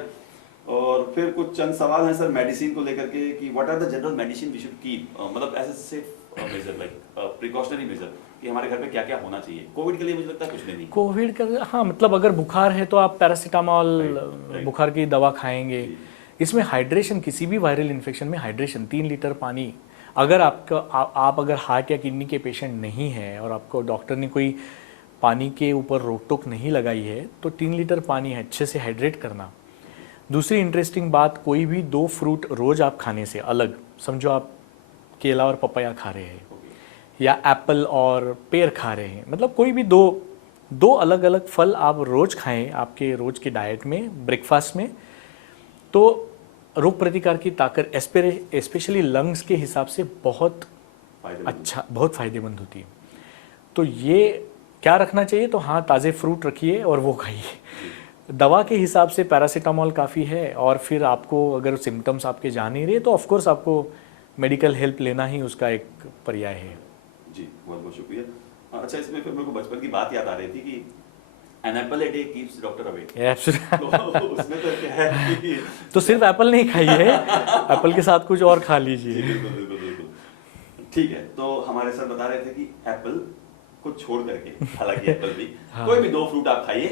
और फिर कुछ चंद सवाल हैं सर मेडिसिन को लेकर के कि what are the general medicine we should keep, मतलब as a safe measure, like precautionary measure, कि हमारे घर पे क्या क्या होना चाहिए कोविड के लिए। मुझे लगता है कुछ नहीं। कोविड का, हाँ मतलब अगर बुखार है तो आप पैरासीटामॉल राइट। बुखार की दवा खाएंगे। जी। इसमें हाइड्रेशन, किसी भी वायरल इन्फेक्शन में हाइड्रेशन, 3 लीटर पानी। अगर आपका आप अगर हार्ट या किडनी के पेशेंट नहीं हैं और आपको डॉक्टर ने कोई पानी के ऊपर रोक टोक नहीं लगाई है तो 3 लीटर पानी है, अच्छे से हाइड्रेट करना। दूसरी इंटरेस्टिंग बात, कोई भी 2 फ्रूट रोज आप खाने से अलग, समझो आप केला और पपाया खा रहे हैं या एप्पल और पेड़ खा रहे हैं, मतलब कोई भी दो अलग अलग फल आप रोज खाएं आपके रोज के डाइट में, ब्रेकफास्ट में, तो रोग प्रतिकार की ताकत स्पेशली लंग्स के हिसाब से बहुत अच्छा, बहुत फायदेमंद होती है। तो ये क्या रखना चाहिए, तो हाँ ताज़े फ्रूट रखिए और वो खाइए। दवा के हिसाब से पैरासीटामॉल काफ़ी है, और फिर आपको अगर सिम्टम्स आपके जा नहीं रहे तो ऑफकोर्स आपको मेडिकल हेल्प लेना ही उसका एक पर्याय है। जी, बहुत बहुत शुक्रिया। अच्छा, इसमें फिर मेरे को बचपन की बात याद आ रही थी कि an apple a day keeps doctor away. तो उसमें तो क्या है कि तो सिर्फ एप्पल नहीं खाइए, एप्पल के साथ कुछ और खा लीजिए। जी, बिल्कुल बिल्कुल बिल्कुल। ठीक है, तो हमारे सर बता रहे थे कि एप्पल को छोड़ करके, हालांकि एप्पल भी हाँ। कोई भी 2 फ्रूट आप खाइए,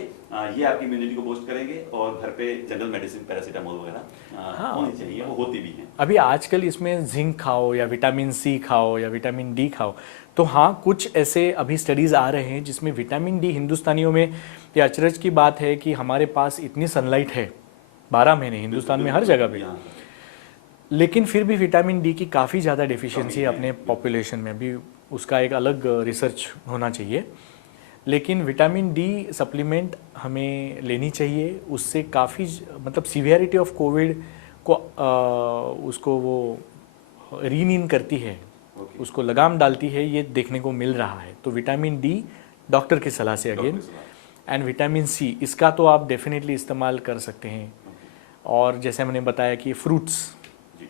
ये आपकी इम्यूनिटी को बूस्ट करेंगे, और घर पे जनरल मेडिसिन पैरासीटामोल वगैरह हाँ। होनी चाहिए, वो होती भी हैं। अभी आजकल इसमें जिंक खाओ या विटामिन सी खाओ या विटामिन डी खाओ, तो हाँ कुछ ऐसे अभी स्टडीज़ आ रहे हैं जिसमें विटामिन डी, हिंदुस्तानियों में ये अचरज की बात है कि हमारे पास इतनी सनलाइट है 12 महीने हिंदुस्तान में हर जगह पे, यहाँ लेकिन फिर भी विटामिन डी की काफ़ी ज़्यादा डेफिशिएंसी है कमी अपने है। पॉपुलेशन में। अभी उसका एक अलग रिसर्च होना चाहिए, लेकिन विटामिन डी सप्लीमेंट हमें लेनी चाहिए। उससे काफ़ी मतलब सीवियरिटी ऑफ कोविड को उसको वो रीन इन करती है, ओके। उसको लगाम डालती है, ये देखने को मिल रहा है। तो विटामिन डी डॉक्टर की सलाह से अगेन, एंड विटामिन सी इसका तो आप डेफिनेटली इस्तेमाल कर सकते हैं। और जैसे मैंने बताया कि फ्रूट्स, जी,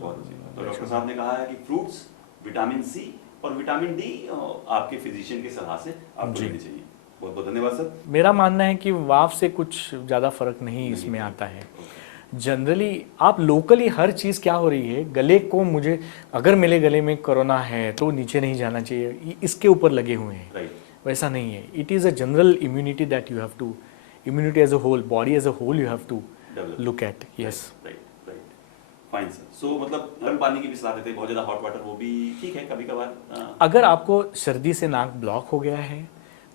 बहुत अच्छी बात। तो डॉक्टर साहब ने कहा है कि फ्रूट्स, विटामिन सी और विटामिन डी आपके फिजिशियन की सलाह से आपको जी। लेनी चाहिए। बहुत बहुत धन्यवाद सर। मेरा मानना है कि वाफ से कुछ ज़्यादा फर्क नहीं इसमें आता है। जनरली आप लोकली हर चीज़ क्या हो रही है, गले को, मुझे अगर मेरे गले में कोरोना है तो नीचे नहीं जाना चाहिए, इसके ऊपर लगे हुए हैं। राइट। वैसा नहीं है। It is a general immunity that you have to, immunity as a whole, body as a whole you have to develop. Look at. Yes, right right, fine sir. So मतलब गर्म पानी की भी सलाह देते हैं, बहुत ज़्यादा हॉट वाटर वो भी ठीक है कभी कभार। अगर आपको सर्दी से नाक ब्लॉक हो गया है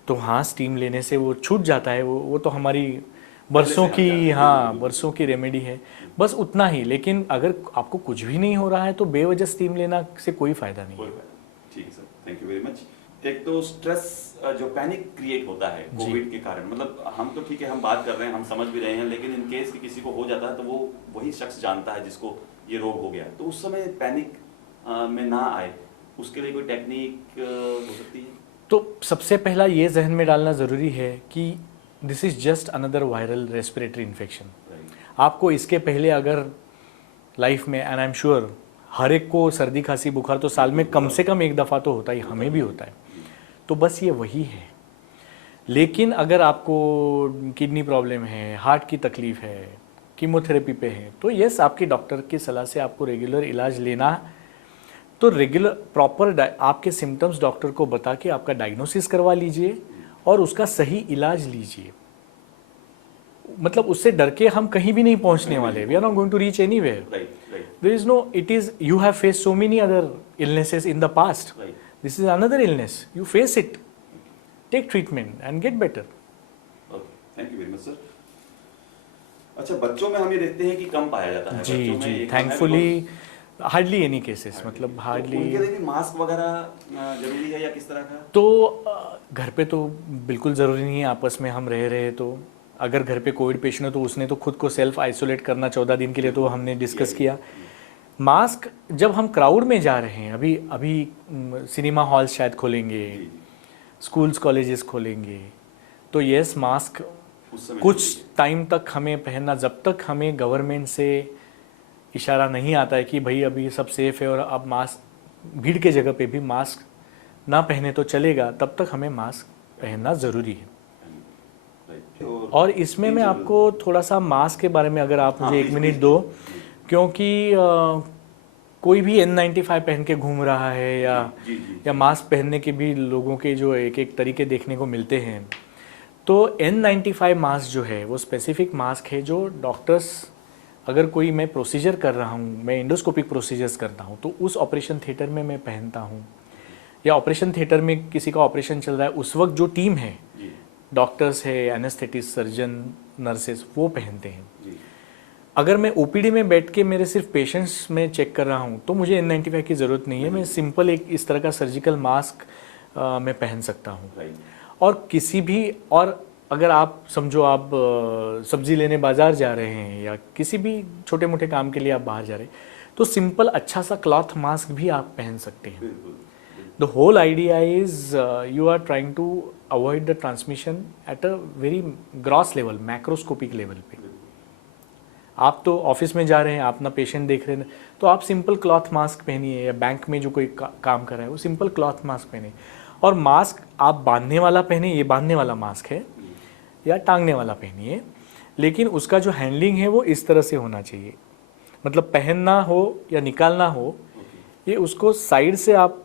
तो हाँ स्टीम लेने से वो छूट जाता है, वो तो हमारी बरसों पहले से हम की, जानते हैं, हाँ बिल्कुल, बरसों की रेमेडी है, बस उतना ही। लेकिन अगर आपको कुछ भी नहीं हो रहा है तो बेवजह स्टीम लेना से कोई फायदा नहीं कोई है। फायदा नहीं। ठीक है sir, thank you very much. एक तो स्ट्रेस, जो पैनिक क्रिएट होता है जी। कोविड के कारण, मतलब हम तो ठीक है हम बात कर रहे हैं, हम समझ भी रहे हैं, लेकिन इन केस कि किसी को हो जाता है तो वो वही शख्स जानता है जिसको ये रोग हो गया, तो उस समय पैनिक में ना आए, उसके लिए कोई टेक्निक हो सकती है? तो सबसे पहला ये जहन में डालना ज़रूरी है कि this is just another viral respiratory infection. आपको इसके पहले अगर लाइफ में, एंड आई एम श्योर हर एक को सर्दी खांसी बुखार तो साल में कम से कम एक दफ़ा तो होता ही, हमें भी होता है, तो बस ये वही है। लेकिन अगर आपको किडनी प्रॉब्लम है, हार्ट की तकलीफ है, कीमोथेरेपी पे है, तो यस आपके डॉक्टर की सलाह से आपको रेगुलर इलाज लेना। तो रेगुलर प्रॉपर आपके सिम्टम्स डॉक्टर को बता के आपका डायग्नोसिस करवा लीजिए और उसका सही इलाज लीजिए। मतलब उससे डर के हम कहीं भी नहीं पहुंचने वाले। We are not going to reach anywhere. Right right there is no, it is, you have face so many other illnesses in the past, right. This is another illness, you face it, take treatment and get better. Okay, thank you very much sir. अच्छा, बच्चों में हम ये देखते हैं कि कम पाया जाता है। जी बच्चों में जी, ये कम है थैंकफुली हार्डली एनी केसेस, मतलब तो हार्डली। उनके लिए भी मास्क वगैरह जरूरी है या किस तरह का? तो घर पे तो बिल्कुल ज़रूरी नहीं है, आपस में हम रह रहे तो अगर घर पे कोविड पेशेंट है तो उसने तो खुद को सेल्फ आइसोलेट करना 14 दिन के लिए, तो हमने डिस्कस किया। मास्क जब हम क्राउड में जा रहे हैं, अभी अभी सिनेमा हॉल शायद खोलेंगे, जी, स्कूल्स कॉलेजेस खोलेंगे, तो यस मास्क उस समय कुछ टाइम तक हमें पहनना, जब तक हमें गवर्नमेंट से इशारा नहीं आता है कि भाई अभी सब सेफ है और अब मास्क, भीड़ के जगह पे भी मास्क ना पहने तो चलेगा, तब तक हमें मास्क पहनना ज़रूरी है। राइट। और इसमें मैं आपको थोड़ा सा मास्क के बारे में अगर आप मुझे 1 मिनट दो, क्योंकि कोई भी N95 पहन के घूम रहा है या मास्क पहनने के भी लोगों के जो एक एक तरीके देखने को मिलते हैं। तो N95 मास्क जो है वो स्पेसिफिक मास्क है जो डॉक्टर्स, अगर कोई मैं प्रोसीजर कर रहा हूँ, मैं इंडोस्कोपिक प्रोसीजर्स करता हूँ तो उस ऑपरेशन थिएटर में मैं पहनता हूँ, या ऑपरेशन थिएटर में किसी का ऑपरेशन चल रहा है उस वक्त जो टीम है, डॉक्टर्स है, एनेस्थेटिस्ट, सर्जन, नर्सेस, वो पहनते हैं। अगर मैं ओपीडी में बैठ के मेरे सिर्फ पेशेंट्स में चेक कर रहा हूँ तो मुझे N95 की ज़रूरत नहीं है, मैं सिंपल एक इस तरह का सर्जिकल मास्क मैं पहन सकता हूँ। और किसी भी, और अगर आप समझो आप सब्जी लेने बाज़ार जा रहे हैं या किसी भी छोटे मोटे काम के लिए आप बाहर जा रहे हैं तो सिंपल अच्छा सा क्लॉथ मास्क भी आप पहन सकते हैं। The whole idea is you are trying to avoid the transmission at a very gross level, macroscopic level पे। आप तो ऑफिस में जा रहे हैं, आप अपना पेशेंट देख रहे हैं, तो आप सिंपल क्लॉथ मास्क पहनिए, या बैंक में जो कोई काम कर रहा है वो सिंपल क्लॉथ मास्क पहने। और मास्क आप बांधने वाला पहने, ये बांधने वाला मास्क है, या टांगने वाला पहनिए, लेकिन उसका जो हैंडलिंग है वो इस तरह से होना चाहिए, मतलब पहनना हो या निकालना हो, ये उसको साइड से आप,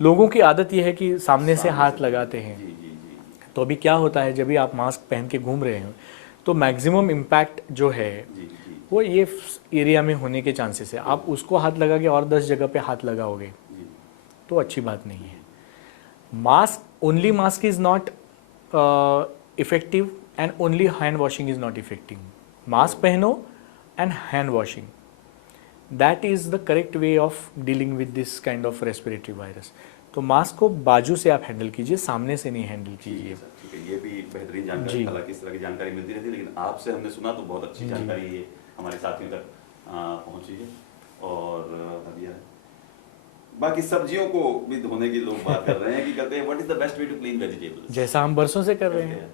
लोगों की आदत ये है कि सामने से हाथ लगाते हैं। तो अभी क्या होता है, जब भी आप मास्क पहन के घूम रहे हैं तो मैक्सिमम इम्पैक्ट जो है वो ये एरिया में होने के चांसेस है। आप उसको हाथ लगा के और 10 जगह पे हाथ लगाओगे तो अच्छी बात नहीं है। Mask, only mask is not effective and only hand washing is not effective. Mask पहनो and hand washing, that is the correct way of dealing with this kind of respiratory virus. तो मास्क को बाजू से आप handle कीजिए, सामने से नहीं हैंडल कीजिए। ये भी बेहतरीन जानकारी, हालांकि इस तरह की जानकारी मिलती रहती है, लेकिन आपसे हमने सुना तो बहुत अच्छी जानकारी ये हमारे साथियों तक पहुंची है। और बाकी सब्जियों को भी धोने की लोग बात कर रहे हैं कि कहते हैं what is the best way to clean vegetables, जैसा हम बरसों से कर रहे हैं।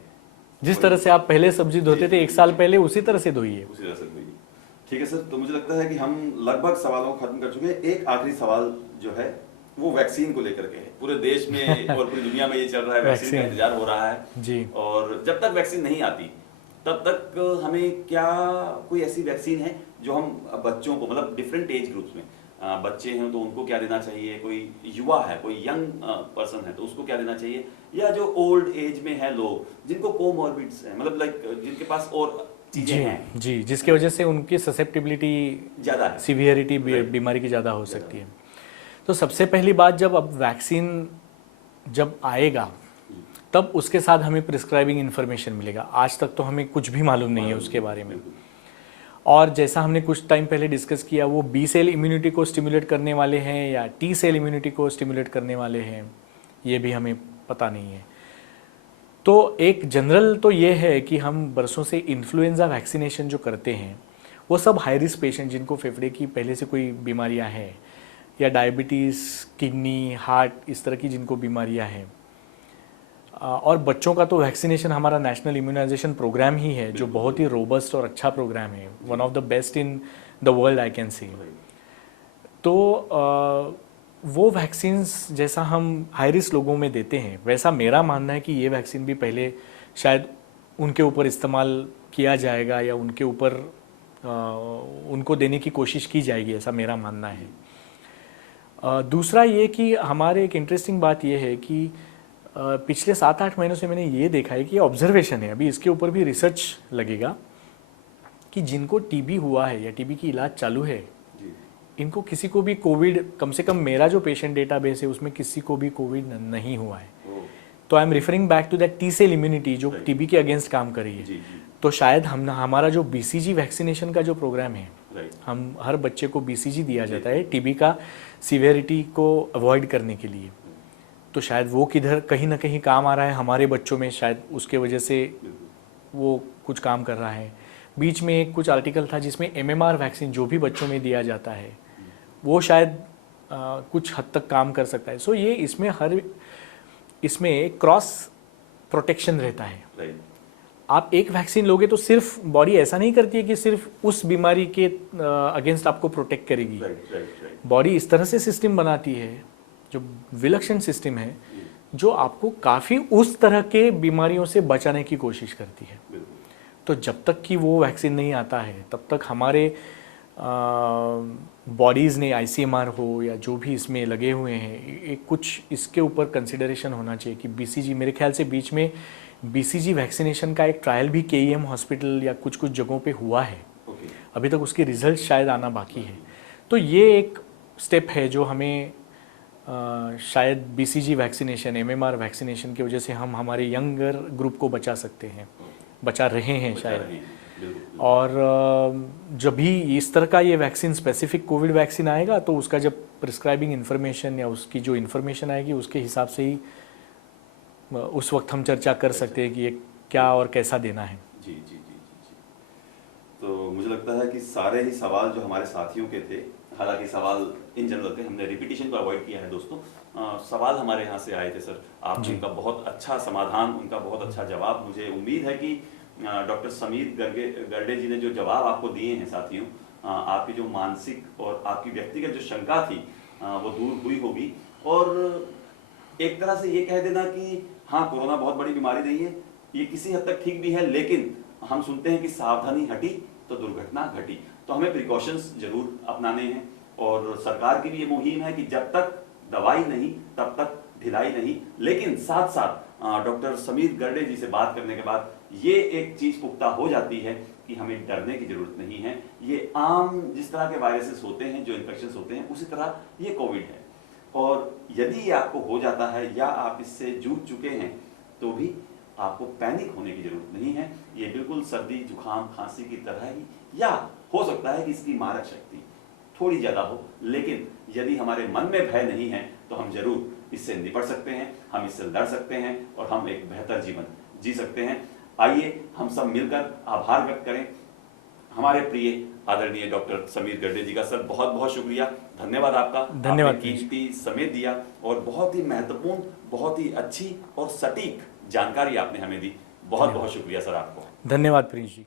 जिस तरह से आप पहले सब्जी धोते थे 1 साल पहले, उसी तरह से धोइए। उसी तरह से धोइए। ठीक है सर, तो मुझे लगता है कि हम लगभग सवालों को खत्म कर चुके हैं। एक आखिरी सवाल जो है वो वैक्सीन को लेकर के है। पूरे देश में और पूरी दुनिया में ये चल रहा है, वैक्सीन का इंतजार हो रहा है जी। और जब तक वैक्सीन नहीं आती तब तक हमें क्या कोई ऐसी वैक्सीन है जो हम बच्चों को, मतलब डिफरेंट एज ग्रुप्स में, बच्चे हैं तो उनको क्या देना चाहिए, कोई युवा है, कोई यंग पर्सन है तो उसको क्या देना चाहिए, या जो ओल्ड एज में है लोग जिनको कोमॉर्बिड्स है, मतलब लाइक जिनके पास और चीजें हैं जी, जिसकी वजह से उनकी ससेप्टिबिलिटी ज्यादा है, सीवियरिटी बीमारी की ज़्यादा हो सकती है। तो सबसे पहली बात, जब अब वैक्सीन जब आएगा तब उसके साथ हमें प्रिस्क्राइबिंग इन्फॉर्मेशन मिलेगा। आज तक तो हमें कुछ भी मालूम नहीं है उसके बारे में। और जैसा हमने कुछ टाइम पहले डिस्कस किया, वो बी सेल इम्यूनिटी को स्टिमुलेट करने वाले हैं या टी सेल इम्यूनिटी को स्टिमुलेट करने वाले हैं, ये भी हमें पता नहीं है। तो एक जनरल तो ये है कि हम बरसों से इन्फ्लुएंजा वैक्सीनेशन जो करते हैं वो सब हाई रिस्क पेशेंट जिनको फेफड़े की पहले से कोई बीमारियां हैं, या डायबिटीज़, किडनी, हार्ट, इस तरह की जिनको बीमारियां हैं। और बच्चों का तो वैक्सीनेशन हमारा नेशनल इम्यूनाइजेशन प्रोग्राम ही है जो बहुत ही रोबस्ट और अच्छा प्रोग्राम है, one of the best in the world I can see. तो वो वैक्सीन्स जैसा हम हाई रिस्क लोगों में देते हैं, वैसा मेरा मानना है कि ये वैक्सीन भी पहले शायद उनके ऊपर इस्तेमाल किया जाएगा या उनके ऊपर उनको देने की कोशिश की जाएगी, ऐसा मेरा मानना है। दूसरा ये कि हमारे एक इंटरेस्टिंग बात ये है कि पिछले 7-8 महीनों से मैंने ये देखा है कि ऑब्जर्वेशन है, अभी इसके ऊपर भी रिसर्च लगेगा कि जिनको टीबी हुआ है या टीबी की इलाज चालू है, इनको किसी को भी कोविड, कम से कम मेरा जो पेशेंट डेटाबेस है उसमें किसी को भी कोविड नहीं हुआ है। तो I am referring back to that T cell immunity जो टीबी के अगेंस्ट काम कर रही है। तो शायद हमारा जो बीसीजी वैक्सीनेशन का जो प्रोग्राम है, हम हर बच्चे को बीसीजी दिया जाता है टीबी का सीवियरिटी को अवॉइड करने के लिए, तो शायद वो किधर कहीं ना कहीं काम आ रहा है हमारे बच्चों में, शायद उसके वजह से वो कुछ काम कर रहा है। बीच में एक कुछ आर्टिकल था जिसमें एमएमआर वैक्सीन जो भी बच्चों में दिया जाता है वो शायद कुछ हद तक काम कर सकता है। सो ये इसमें क्रॉस प्रोटेक्शन रहता है। आप एक वैक्सीन लोगे तो सिर्फ बॉडी ऐसा नहीं करती है कि सिर्फ उस बीमारी के अगेंस्ट आपको प्रोटेक्ट करेगी। बॉडी इस तरह से सिस्टम बनाती है जो विलक्षण सिस्टम है, जो आपको काफ़ी उस तरह के बीमारियों से बचाने की कोशिश करती है। बिल्कुल। तो जब तक कि वो वैक्सीन नहीं आता है तब तक हमारे बॉडीज़ ने आईसीएमआर हो या जो भी इसमें लगे हुए हैं, एक कुछ इसके ऊपर कंसिडरेशन होना चाहिए कि बीसीजी, मेरे ख्याल से बीच में बीसीजी वैक्सीनेशन का एक ट्रायल भी केईएम हॉस्पिटल या कुछ कुछ जगहों पे हुआ है। ओके। अभी तक उसके रिजल्ट शायद आना बाकी है। तो ये एक स्टेप है जो हमें शायद बीसीजी वैक्सीनेशन, एमएमआर वैक्सीनेशन की वजह से हम हमारे यंगर ग्रुप को बचा सकते हैं, बचा रहे हैं बचा शायद। रहे हैं, बिल्कुल। और जब भी इस तरह का ये वैक्सीन, स्पेसिफिक कोविड वैक्सीन आएगा तो उसका जब प्रिस्क्राइबिंग इन्फॉर्मेशन या उसकी जो इन्फॉर्मेशन आएगी उसके हिसाब से ही उस वक्त हम चर्चा कर सकते हैं कि ये क्या और कैसा देना है। जी जी जी जी जी। तो मुझे लगता है कि सारे ही सवाल जो हमारे साथियों के थे, हालांकि सवाल इन जनरल थे, हमने रिपीटिशन को अवॉइड किया है दोस्तों। सवाल हमारे यहाँ से आए थे सर, आपने उनका बहुत अच्छा समाधान, उनका बहुत अच्छा जवाब, मुझे उम्मीद है कि डॉक्टर समीर गर्डे जी ने जो जवाब आपको दिए हैं साथियों, आपकी जो मानसिक और आपकी व्यक्तिगत जो शंका थी वो दूर हुई होगी। और एक तरह से ये कह देना कि हाँ, कोरोना बहुत बड़ी बीमारी नहीं है, ये किसी हद तक ठीक भी है, लेकिन हम सुनते हैं कि सावधानी हटी तो दुर्घटना घटी। तो हमें प्रिकॉशंस जरूर अपनाने हैं और सरकार की भी ये मुहिम है कि जब तक दवाई नहीं तब तक ढिलाई नहीं। लेकिन साथ साथ डॉक्टर समीर गर्डे जी से बात करने के बाद ये एक चीज पुख्ता हो जाती है कि हमें डरने की जरूरत नहीं है। ये आम जिस तरह के वायरसेस होते हैं, जो इन्फेक्शन होते हैं, उसी तरह ये कोविड है। और यदि ये आपको हो जाता है या आप इससे जूझ चुके हैं तो भी आपको पैनिक होने की जरूरत नहीं है। ये बिल्कुल सर्दी, जुकाम, खांसी की तरह ही, या हो सकता है कि इसकी मारक शक्ति थोड़ी ज्यादा हो, लेकिन यदि हमारे मन में भय नहीं है तो हम जरूर इससे निपट सकते हैं, हम इससे लड़ सकते हैं और हम एक बेहतर जीवन जी सकते हैं। आइए हम सब मिलकर आभार व्यक्त करें हमारे प्रिय आदरणीय डॉक्टर समीर गर्डे जी का। सर बहुत बहुत शुक्रिया, धन्यवाद आपका। धन्यवाद। आपने कीमती समय दिया और बहुत ही महत्वपूर्ण, बहुत ही अच्छी और सटीक जानकारी आपने हमें दी। बहुत बहुत शुक्रिया सर आपको। धन्यवाद प्रिंस जी।